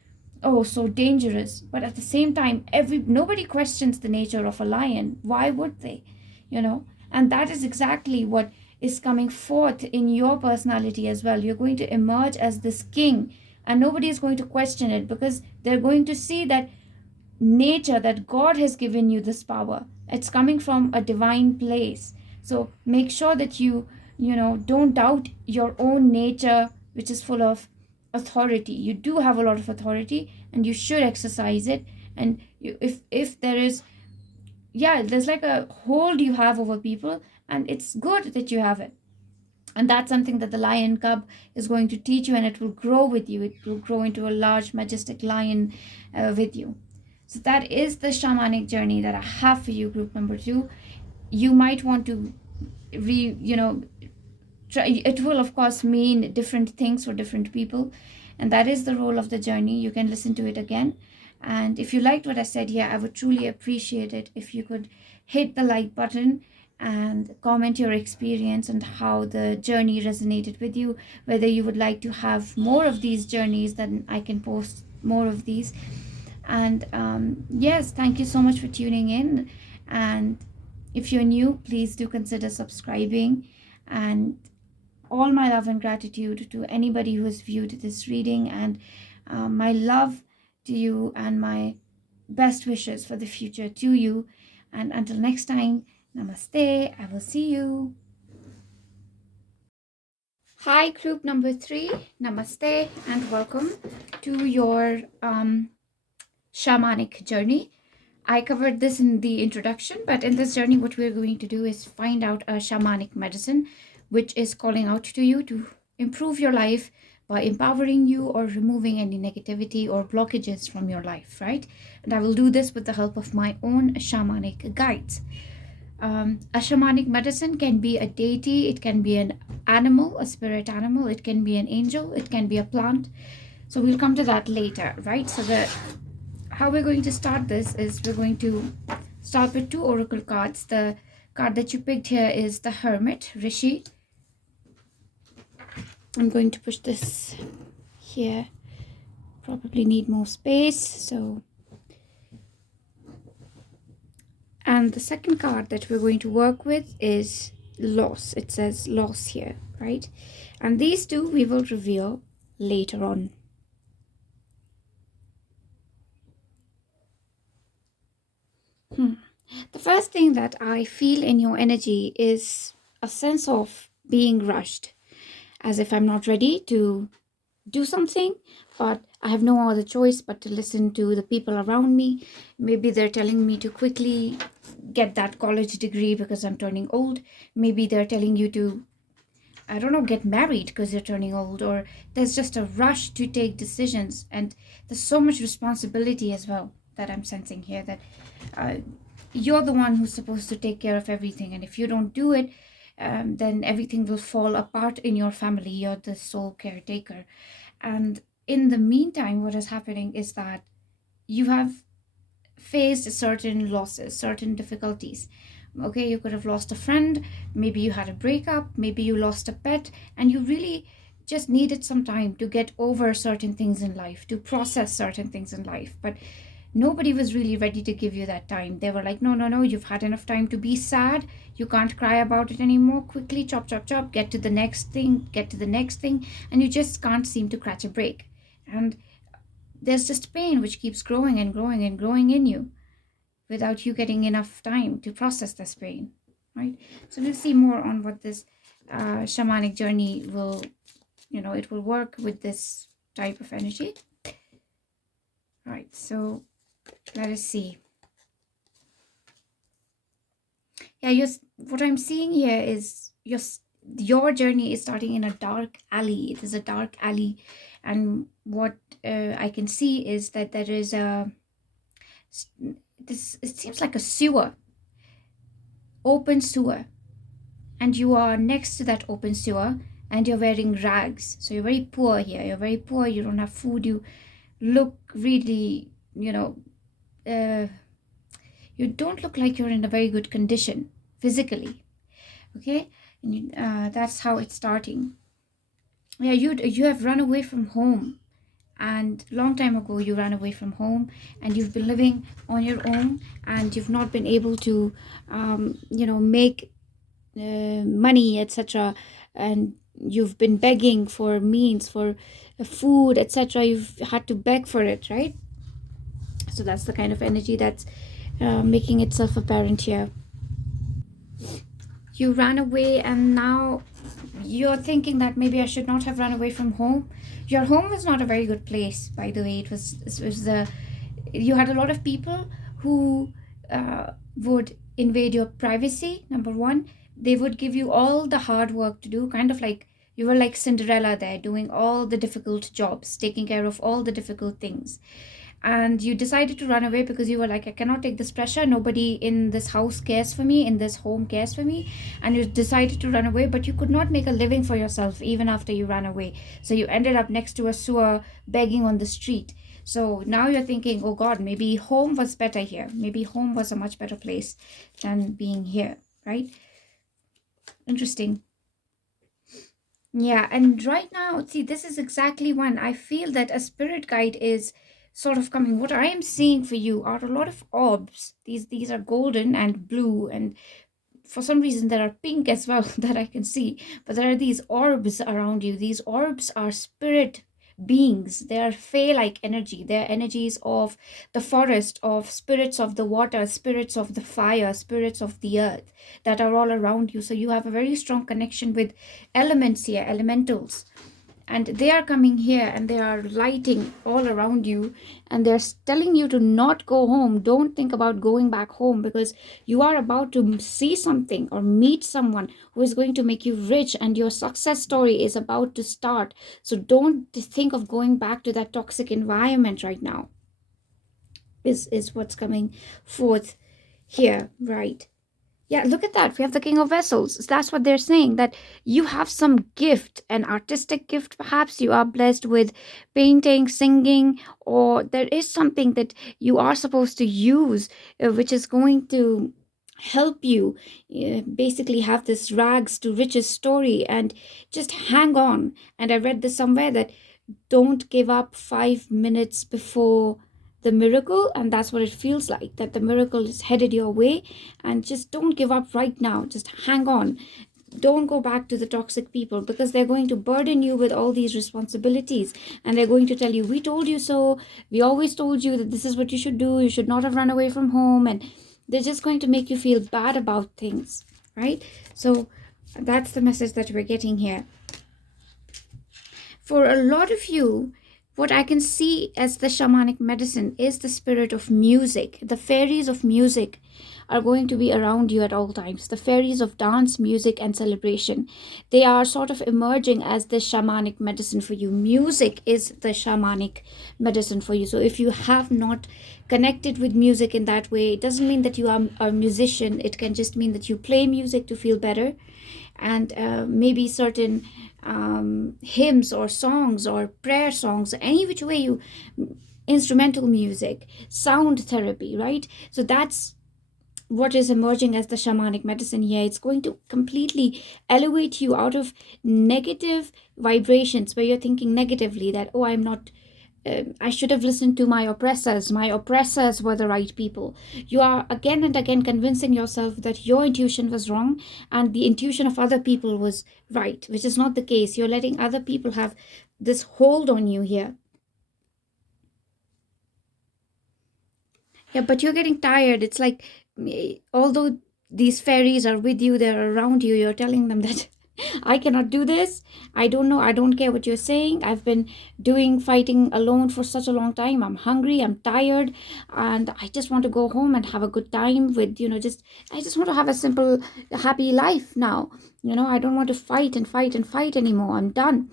oh, so dangerous. But at the same time, nobody questions the nature of a lion. Why would they? And that is exactly what is coming forth in your personality as well. You're going to emerge as this king, and nobody is going to question it, because they're going to see that nature, that God has given you this power. It's coming from a divine place. So make sure that you don't doubt your own nature, which is full of authority. You do have a lot of authority, and you should exercise it. And if there is, there's like a hold you have over people, and it's good that you have it. And that's something that the lion cub is going to teach you, and it will grow with you. It will grow into a large, majestic lion with you. So that is the shamanic journey that I have for you, group number 2. You might want to it will of course mean different things for different people, and that is the role of the journey. You can listen to it again, and if you liked what I said here, I would truly appreciate it if you could hit the like button and comment your experience and how the journey resonated with you, whether you would like to have more of these journeys, then I can post more of these. And yes, thank you so much for tuning in, and if you're new, please do consider subscribing. And all my love and gratitude to anybody who has viewed this reading, and my love to you and my best wishes for the future to you. And until next time, namaste. I will see you. Hi, group number 3. Namaste and welcome to your shamanic journey. I covered this in the introduction, but in this journey, what we're going to do is find out a shamanic medicine which is calling out to you to improve your life by empowering you or removing any negativity or blockages from your life, right? And I will do this with the help of my own shamanic guides. A shamanic medicine can be a deity, it can be an animal, a spirit animal, it can be an angel, it can be a plant. So we'll come to that later, right? So how we're going to start this is we're going to start with 2 oracle cards. The card that you picked here is the Hermit, Rishi. I'm going to push this here. Probably need more space, so. And the second card that we're going to work with is Loss. It says Loss here, right? And these 2 we will reveal later on. The first thing that I feel in your energy is a sense of being rushed, as if I'm not ready to do something, but I have no other choice but to listen to the people around me. Maybe they're telling me to quickly get that college degree because I'm turning old. Maybe they're telling you to, I don't know, get married because you're turning old, or there's just a rush to take decisions, and there's so much responsibility as well that I'm sensing here, that you're the one who's supposed to take care of everything, and if you don't do it, then everything will fall apart in your family. You're the sole caretaker. And in the meantime, what is happening is that you have faced certain losses, certain difficulties. Okay, you could have lost a friend, maybe you had a breakup, maybe you lost a pet, and you really just needed some time to get over certain things in life, to process certain things in life. But nobody was really ready to give you that time. They were like, no, you've had enough time to be sad. You can't cry about it anymore. Quickly, chop, get to the next thing, and you just can't seem to catch a break. And there's just pain which keeps growing and growing and growing in you without you getting enough time to process this pain, right? So we'll see more on what this shamanic journey will, it will work with this type of energy. All right, so let us see. Yeah, what I'm seeing here is your journey is starting in a dark alley. It is a dark alley, and what I can see is that there is it seems like a sewer, open sewer, and you are next to that open sewer, and you're wearing rags. So you're very poor here. You're very poor. You don't have food. You look really, you don't look like you're in a very good condition physically. Okay, and that's how it's starting. Yeah, you have run away from home, and long time ago you ran away from home, and you've been living on your own, and you've not been able to make money, etc., and you've been begging for means, for food, etc. You've had to beg for it, right? So that's the kind of energy that's making itself apparent here. You ran away, and now you're thinking that maybe I should not have run away from home. Your home was not a very good place, by the way. It was you had a lot of people who would invade your privacy. Number one, they would give you all the hard work to do, kind of like you were like Cinderella there, doing all the difficult jobs, taking care of all the difficult things. and you decided to run away because you were like, I cannot take this pressure, nobody in this house cares for me, in this home cares for me, and you decided to run away, but you could not make a living for yourself even after you ran away. So you ended up next to a sewer begging on the street. So now you're thinking, oh God, maybe home was better here, maybe home was a much better place than being here, right? Interesting. Yeah, and right now, see, this is exactly when I feel that a spirit guide is sort of coming. What I am seeing for you are a lot of orbs. These are golden and blue, and for some reason there are pink as well that I can see. But there are these orbs around you. These orbs are spirit beings. They are fey-like energy. They are energies of the forest, of spirits of the water, spirits of the fire, spirits of the earth that are all around you. So you have a very strong connection with elements here, elementals. And they are coming here and they are lighting all around you, and they're telling you to not go home. Don't think about going back home, because you are about to see something or meet someone who is going to make you rich, and your success story is about to start. So don't think of going back to that toxic environment right now, is what's coming forth here, right? Yeah, look at that. We have the King of Vessels. That's what they're saying, that you have some gift, an artistic gift perhaps. You are blessed with painting, singing, or there is something that you are supposed to use, which is going to help you basically have this rags to riches story, and just hang on. And I read this somewhere that don't give up 5 minutes before the miracle, and that's what it feels like, that the miracle is headed your way. And just don't give up right now, just hang on. Don't go back to the toxic people, because they're going to burden you with all these responsibilities, and they're going to tell you, we told you so, we always told you that this is what you should do, you should not have run away from home, and they're just going to make you feel bad about things, right? So that's the message that we're getting here. For a lot of you, what I can see as the shamanic medicine is the spirit of music. The fairies of music are going to be around you at all times. The fairies of dance, music, and celebration. They are sort of emerging as the shamanic medicine for you. Music is the shamanic medicine for you. So if you have not connected with music in that way, it doesn't mean that you are a musician. It can just mean that you play music to feel better. And maybe certain hymns or songs or prayer songs, any which way you, instrumental music, sound therapy, right? So that's what is emerging as the shamanic medicine here. It's going to completely elevate you out of negative vibrations where you're thinking negatively that, oh, I'm not, I should have listened to my oppressors. My oppressors were the right people. You are again and again convincing yourself that your intuition was wrong and the intuition of other people was right, which is not the case. You're letting other people have this hold on you here. Yeah, but you're getting tired. It's like, although these fairies are with you, they're around you, you're telling them that I cannot do this. I don't know. I don't care what you're saying. I've been fighting alone for such a long time. I'm hungry. I'm tired. And I just want to go home and have a good time with, I just want to have a simple, happy life now. I don't want to fight and fight and fight anymore. I'm done.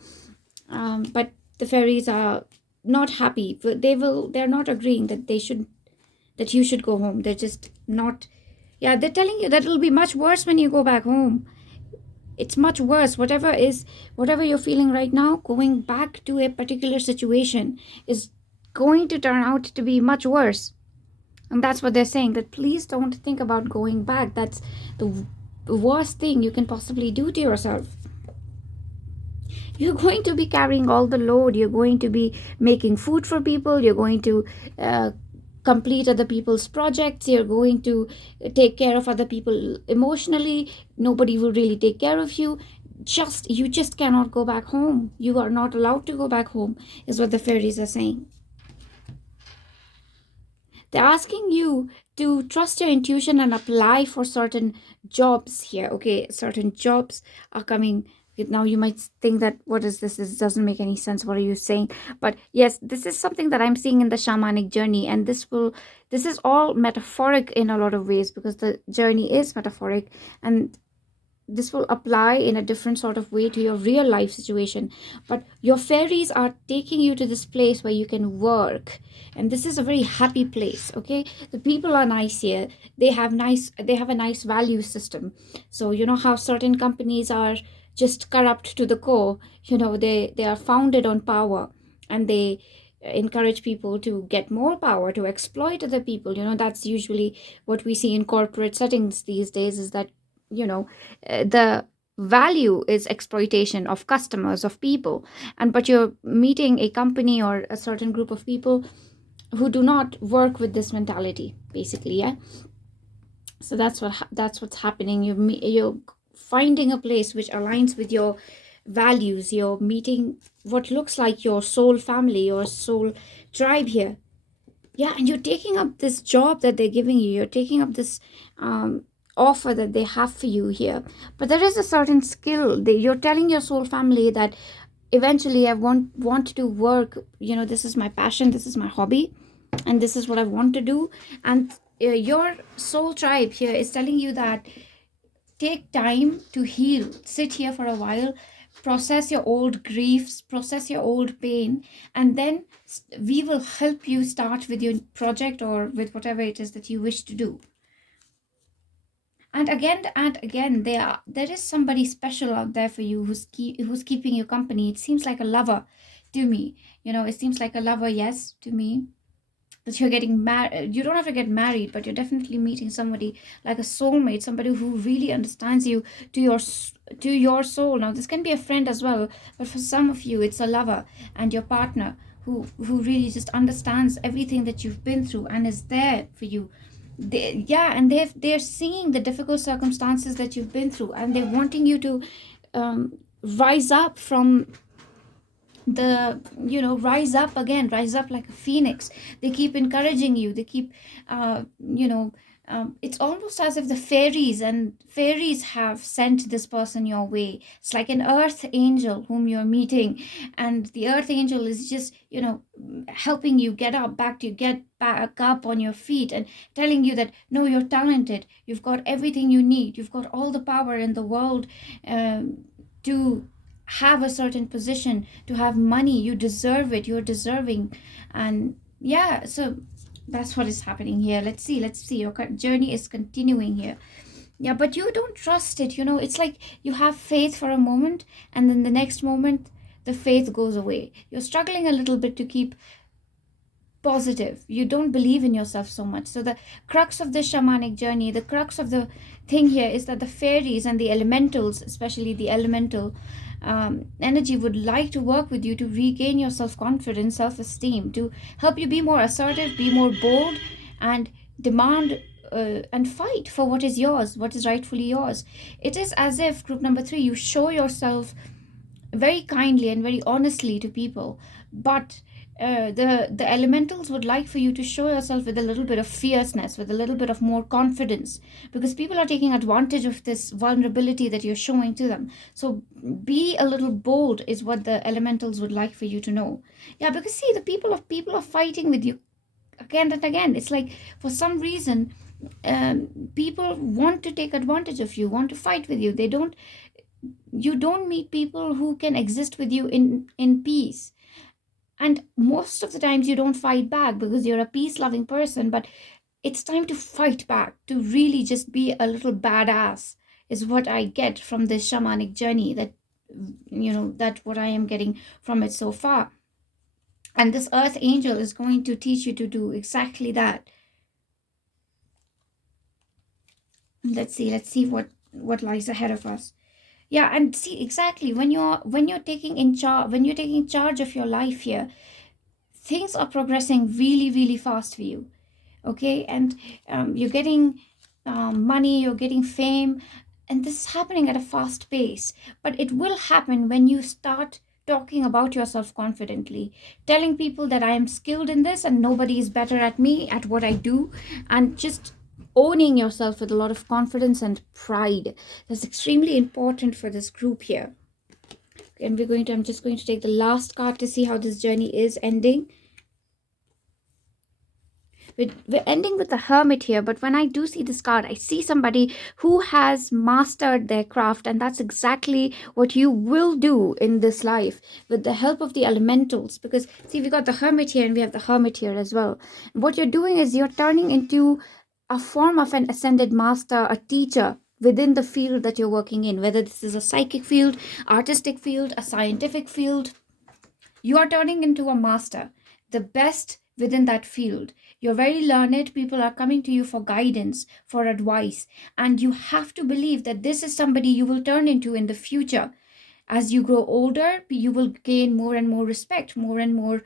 But the fairies are not happy. They're not agreeing that you should go home. They're just not. Yeah, they're telling you that it'll be much worse when you go back home. It's much worse. Whatever you're feeling right now, going back to a particular situation is going to turn out to be much worse. And that's what they're saying, that please don't think about going back. That's the worst thing you can possibly do to yourself. You're going to be carrying all the load. You're going to be making food for people. You're going to complete other people's projects. You're going to take care of other people emotionally. Nobody will really take care of you. You just cannot go back home. You are not allowed to go back home, is what the fairies are saying. They're asking you to trust your intuition and apply for certain jobs here. Okay, certain jobs are coming. Now you might think that, what is this? This doesn't make any sense. What are you saying? But yes, this is something that I'm seeing in the shamanic journey, and this is all metaphoric in a lot of ways, because the journey is metaphoric. And this will apply in a different sort of way to your real life situation. But your fairies are taking you to this place where you can work, and this is a very happy place. Okay, the people are nice here. They have a nice value system. So you know how certain companies are just corrupt to the core. You know, they are founded on power, and they encourage people to get more power, to exploit other people. You know, that's usually what we see in corporate settings these days, is that, you know, the value is exploitation of customers, of people. And but you're meeting a company or a certain group of people who do not work with this mentality, basically. Yeah, so that's what's happening. You're finding a place which aligns with your values. You're meeting what looks like your soul family, your soul tribe here. Yeah, and you're taking up this job that they're giving you. You're taking up this offer that they have for you here. But there is a certain skill. You're telling your soul family that eventually I want to work. You know, this is my passion, this is my hobby, and this is what I want to do. And your soul tribe here is telling you that take time to heal. Sit here for a while, process your old griefs, process your old pain, and then we will help you start with your project or with whatever it is that you wish to do. And again, there is somebody special out there for you who's keeping you company. It seems like a lover to me. You know, it seems like a lover, yes, to me. That you're getting married. You don't have to get married, but you're definitely meeting somebody like a soulmate, somebody who really understands you to your soul. Now this can be a friend as well, but for some of you it's a lover and your partner who really just understands everything that you've been through and is there for you. They're seeing the difficult circumstances that you've been through, and they're wanting you to rise up from rise up again, rise up like a phoenix. They keep encouraging you. They keep it's almost as if the fairies have sent this person your way. It's like an earth angel whom you're meeting, and the earth angel is just helping you get back up on your feet and telling you that no, you're talented, you've got everything you need, you've got all the power in the world to have a certain position, to have money. You deserve it, you're deserving. And yeah, so that's what is happening here. Let's see, your journey is continuing here. Yeah, but you don't trust it. It's like you have faith for a moment, and then the next moment the faith goes away. You're struggling a little bit to keep positive. You don't believe in yourself so much. So the crux of this shamanic journey, the crux of the thing here, is that the fairies and the elementals, especially the elemental energy, would like to work with you to regain your self-confidence, self-esteem, to help you be more assertive, be more bold, and demand and fight for what is yours, what is rightfully yours. It is as if, group number 3, you show yourself very kindly and very honestly to people, but the elementals would like for you to show yourself with a little bit of fierceness, with a little bit of more confidence, because people are taking advantage of this vulnerability that you're showing to them. So be a little bold is what the elementals would like for you to know. Yeah, because see, the people are fighting with you again and again. It's like for some reason people want to take advantage of you, want to fight with you. You don't meet people who can exist with you in peace. And most of the times you don't fight back because you're a peace-loving person, but it's time to fight back, to really just be a little badass, is what I get from this shamanic journey, that's what I am getting from it so far. And this earth angel is going to teach you to do exactly that. Let's see what lies ahead of us. Yeah, and see, exactly, when you're taking charge of your life here, things are progressing really, really fast for you. Okay, and you're getting money, you're getting fame, and this is happening at a fast pace. But it will happen when you start talking about yourself confidently, telling people that I am skilled in this and nobody is better at me at what I do, and just owning yourself with a lot of confidence and pride. That's extremely important for this group here. And I'm just going to take the last card to see how this journey is ending. We're ending with the Hermit here, but when I do see this card, I see somebody who has mastered their craft, and that's exactly what you will do in this life with the help of the elementals. Because see, we got the Hermit here and we have the Hermit here as well. What you're doing is you're turning into a form of an ascended master, a teacher within the field that you're working in, whether this is a psychic field, artistic field, a scientific field. You are turning into a master, the best within that field. You're very learned. People are coming to you for guidance, for advice. And you have to believe that this is somebody you will turn into in the future. As you grow older, you will gain more and more respect, more and more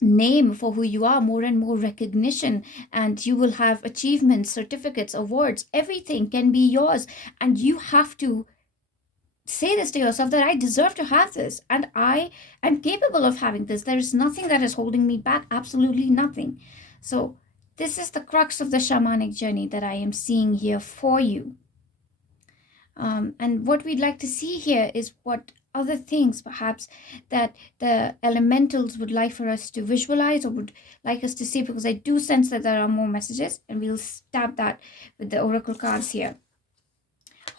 name for who you are, more and more recognition, and you will have achievements, certificates, awards. Everything can be yours, and you have to say this to yourself, that I deserve to have this, and I am capable of having this. There is nothing that is holding me back, absolutely nothing. So this is the crux of the shamanic journey that I am seeing here for you. And what we'd like to see here is what other things perhaps that the elementals would like for us to visualize or would like us to see, because I do sense that there are more messages, and we'll stab that with the oracle cards here.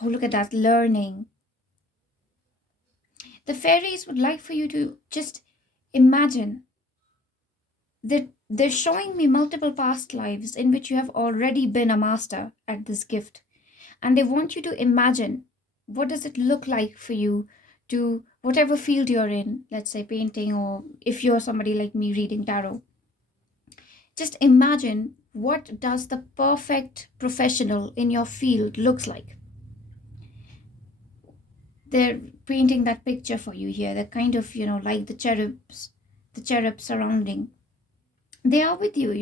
Oh, look at that, learning. The fairies would like for you to just imagine that they're showing me multiple past lives in which you have already been a master at this gift, and they want you to imagine what does it look like for you to whatever field you're in, let's say painting, or if you're somebody like me reading tarot. Just imagine what does the perfect professional in your field looks like. They're painting that picture for you here. They're kind of, like the cherubs surrounding. They are with you,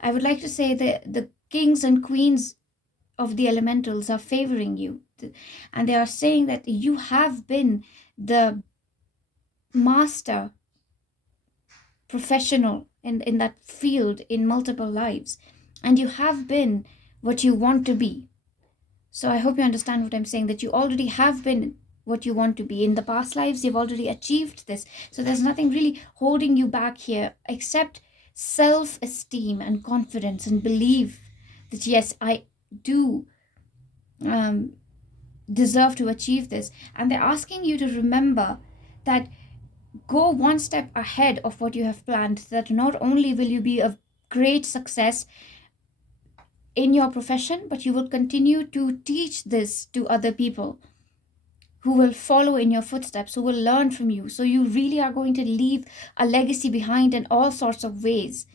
I would like to say the kings and queens of the elementals are favoring you, and they are saying that you have been the master professional in that field in multiple lives, and you have been what you want to be. So I hope you understand what I'm saying, that you already have been what you want to be in the past lives. You've already achieved this, so there's nothing really holding you back here except self-esteem and confidence and belief that yes, I do deserve to achieve this. And they're asking you to remember that go one step ahead of what you have planned, that not only will you be a great success in your profession, but you will continue to teach this to other people who will follow in your footsteps, who will learn from you. So you really are going to leave a legacy behind in all sorts of ways,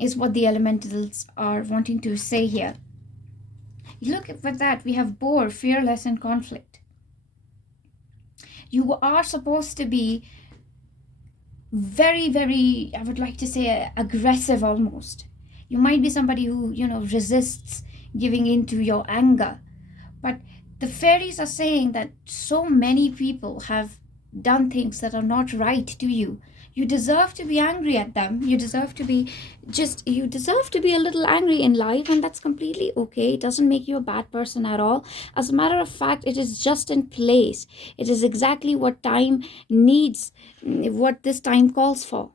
is what the elementals are wanting to say here. Look at that, we have boar, fearless in conflict. You are supposed to be very, very, I would like to say, aggressive almost. You might be somebody who, resists giving in to your anger. But the fairies are saying that so many people have done things that are not right to you. You deserve to be angry at them. You deserve to be a little angry in life, and that's completely okay. It doesn't make you a bad person at all. As a matter of fact, it is just in place. It is exactly what time needs, what this time calls for,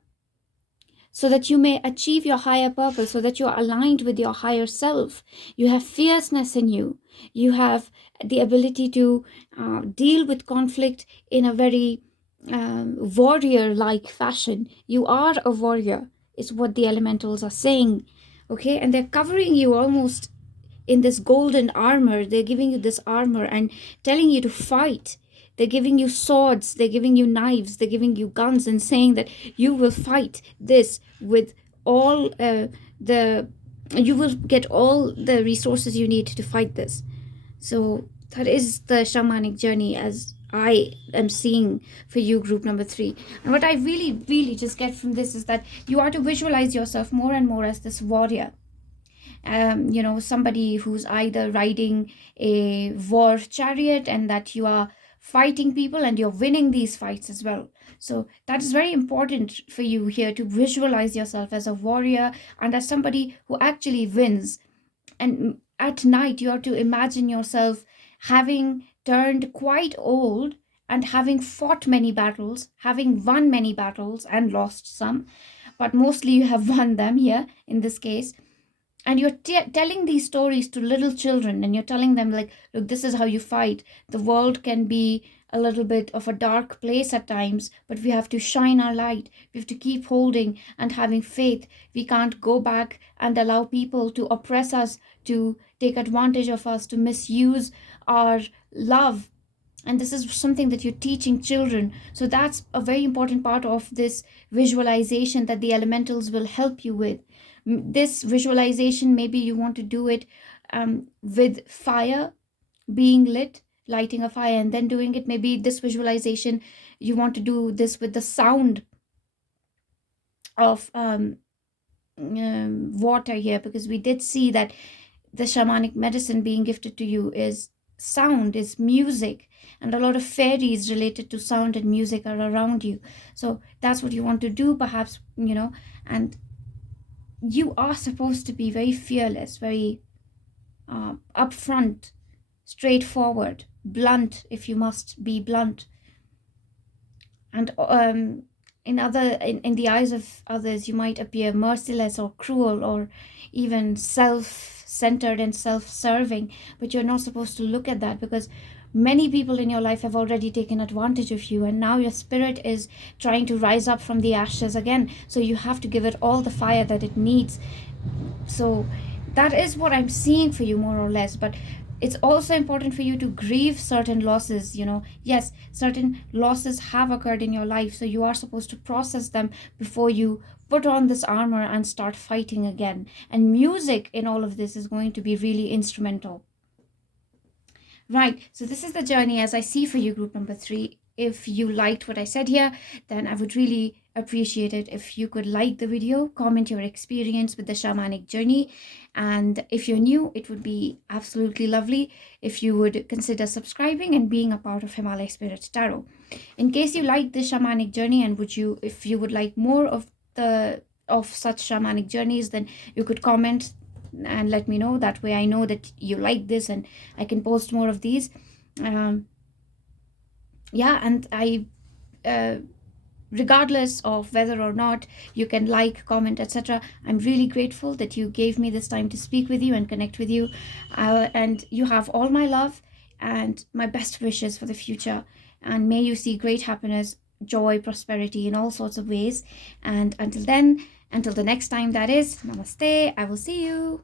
so that you may achieve your higher purpose, so that you're aligned with your higher self. You have fierceness in you. You have the ability to deal with conflict in a very warrior-like fashion. You are a warrior, is what the elementals are saying, okay? And they're covering you almost in this golden armor. They're giving you this armor and telling you to fight. They're giving you swords, they're giving you knives, they're giving you guns, and saying that you will fight this with all you will get all the resources you need to fight this. So that is the shamanic journey as I am seeing for you, group number 3. And what I really, really just get from this is that you are to visualize yourself more and more as this warrior. Somebody who's either riding a war chariot, and that you are fighting people and you're winning these fights as well. So that is very important for you here, to visualize yourself as a warrior and as somebody who actually wins. And at night, you are to imagine yourself having turned quite old and having fought many battles, having won many battles and lost some, but mostly you have won them here in this case. And you're telling these stories to little children, and you're telling them like, look, this is how you fight. The world can be a little bit of a dark place at times, but we have to shine our light. We have to keep holding and having faith. We can't go back and allow people to oppress us, to take advantage of us, to misuse our love. And this is something that you're teaching children. So that's a very important part of this visualization that the elementals will help you with. This visualization, maybe you want to do it with fire being lit, lighting a fire and then doing it. Maybe this visualization, you want to do this with the sound of water here, because we did see that the shamanic medicine being gifted to you is sound, is music, and a lot of fairies related to sound and music are around you. So that's what you want to do, perhaps, and you are supposed to be very fearless, very upfront, straightforward, blunt if you must be blunt. And in the eyes of others, you might appear merciless or cruel or even self-centered and self-serving, but you're not supposed to look at that, because many people in your life have already taken advantage of you, and now your spirit is trying to rise up from the ashes again. So you have to give it all the fire that it needs. So that is what I'm seeing for you, more or less. But it's also important for you to grieve certain losses. Yes, certain losses have occurred in your life, so you are supposed to process them before you put on this armor and start fighting again. And music in all of this is going to be really instrumental. Right, so this is the journey as I see for you, group number 3. If you liked what I said here, then I would really appreciate it if you could like the video, comment your experience with the shamanic journey, and if you're new, it would be absolutely lovely if you would consider subscribing and being a part of Himalaya Spirit Tarot. In case you like the shamanic journey, and if you would like more of such shamanic journeys, then you could comment and let me know. That way I know that you like this and I can post more of these. And I regardless of whether or not you can like, comment, etc., I'm really grateful that you gave me this time to speak with you and connect with you, and you have all my love and my best wishes for the future, and may you see great happiness, joy, prosperity in all sorts of ways. And until the next time, that is, namaste. I will see you.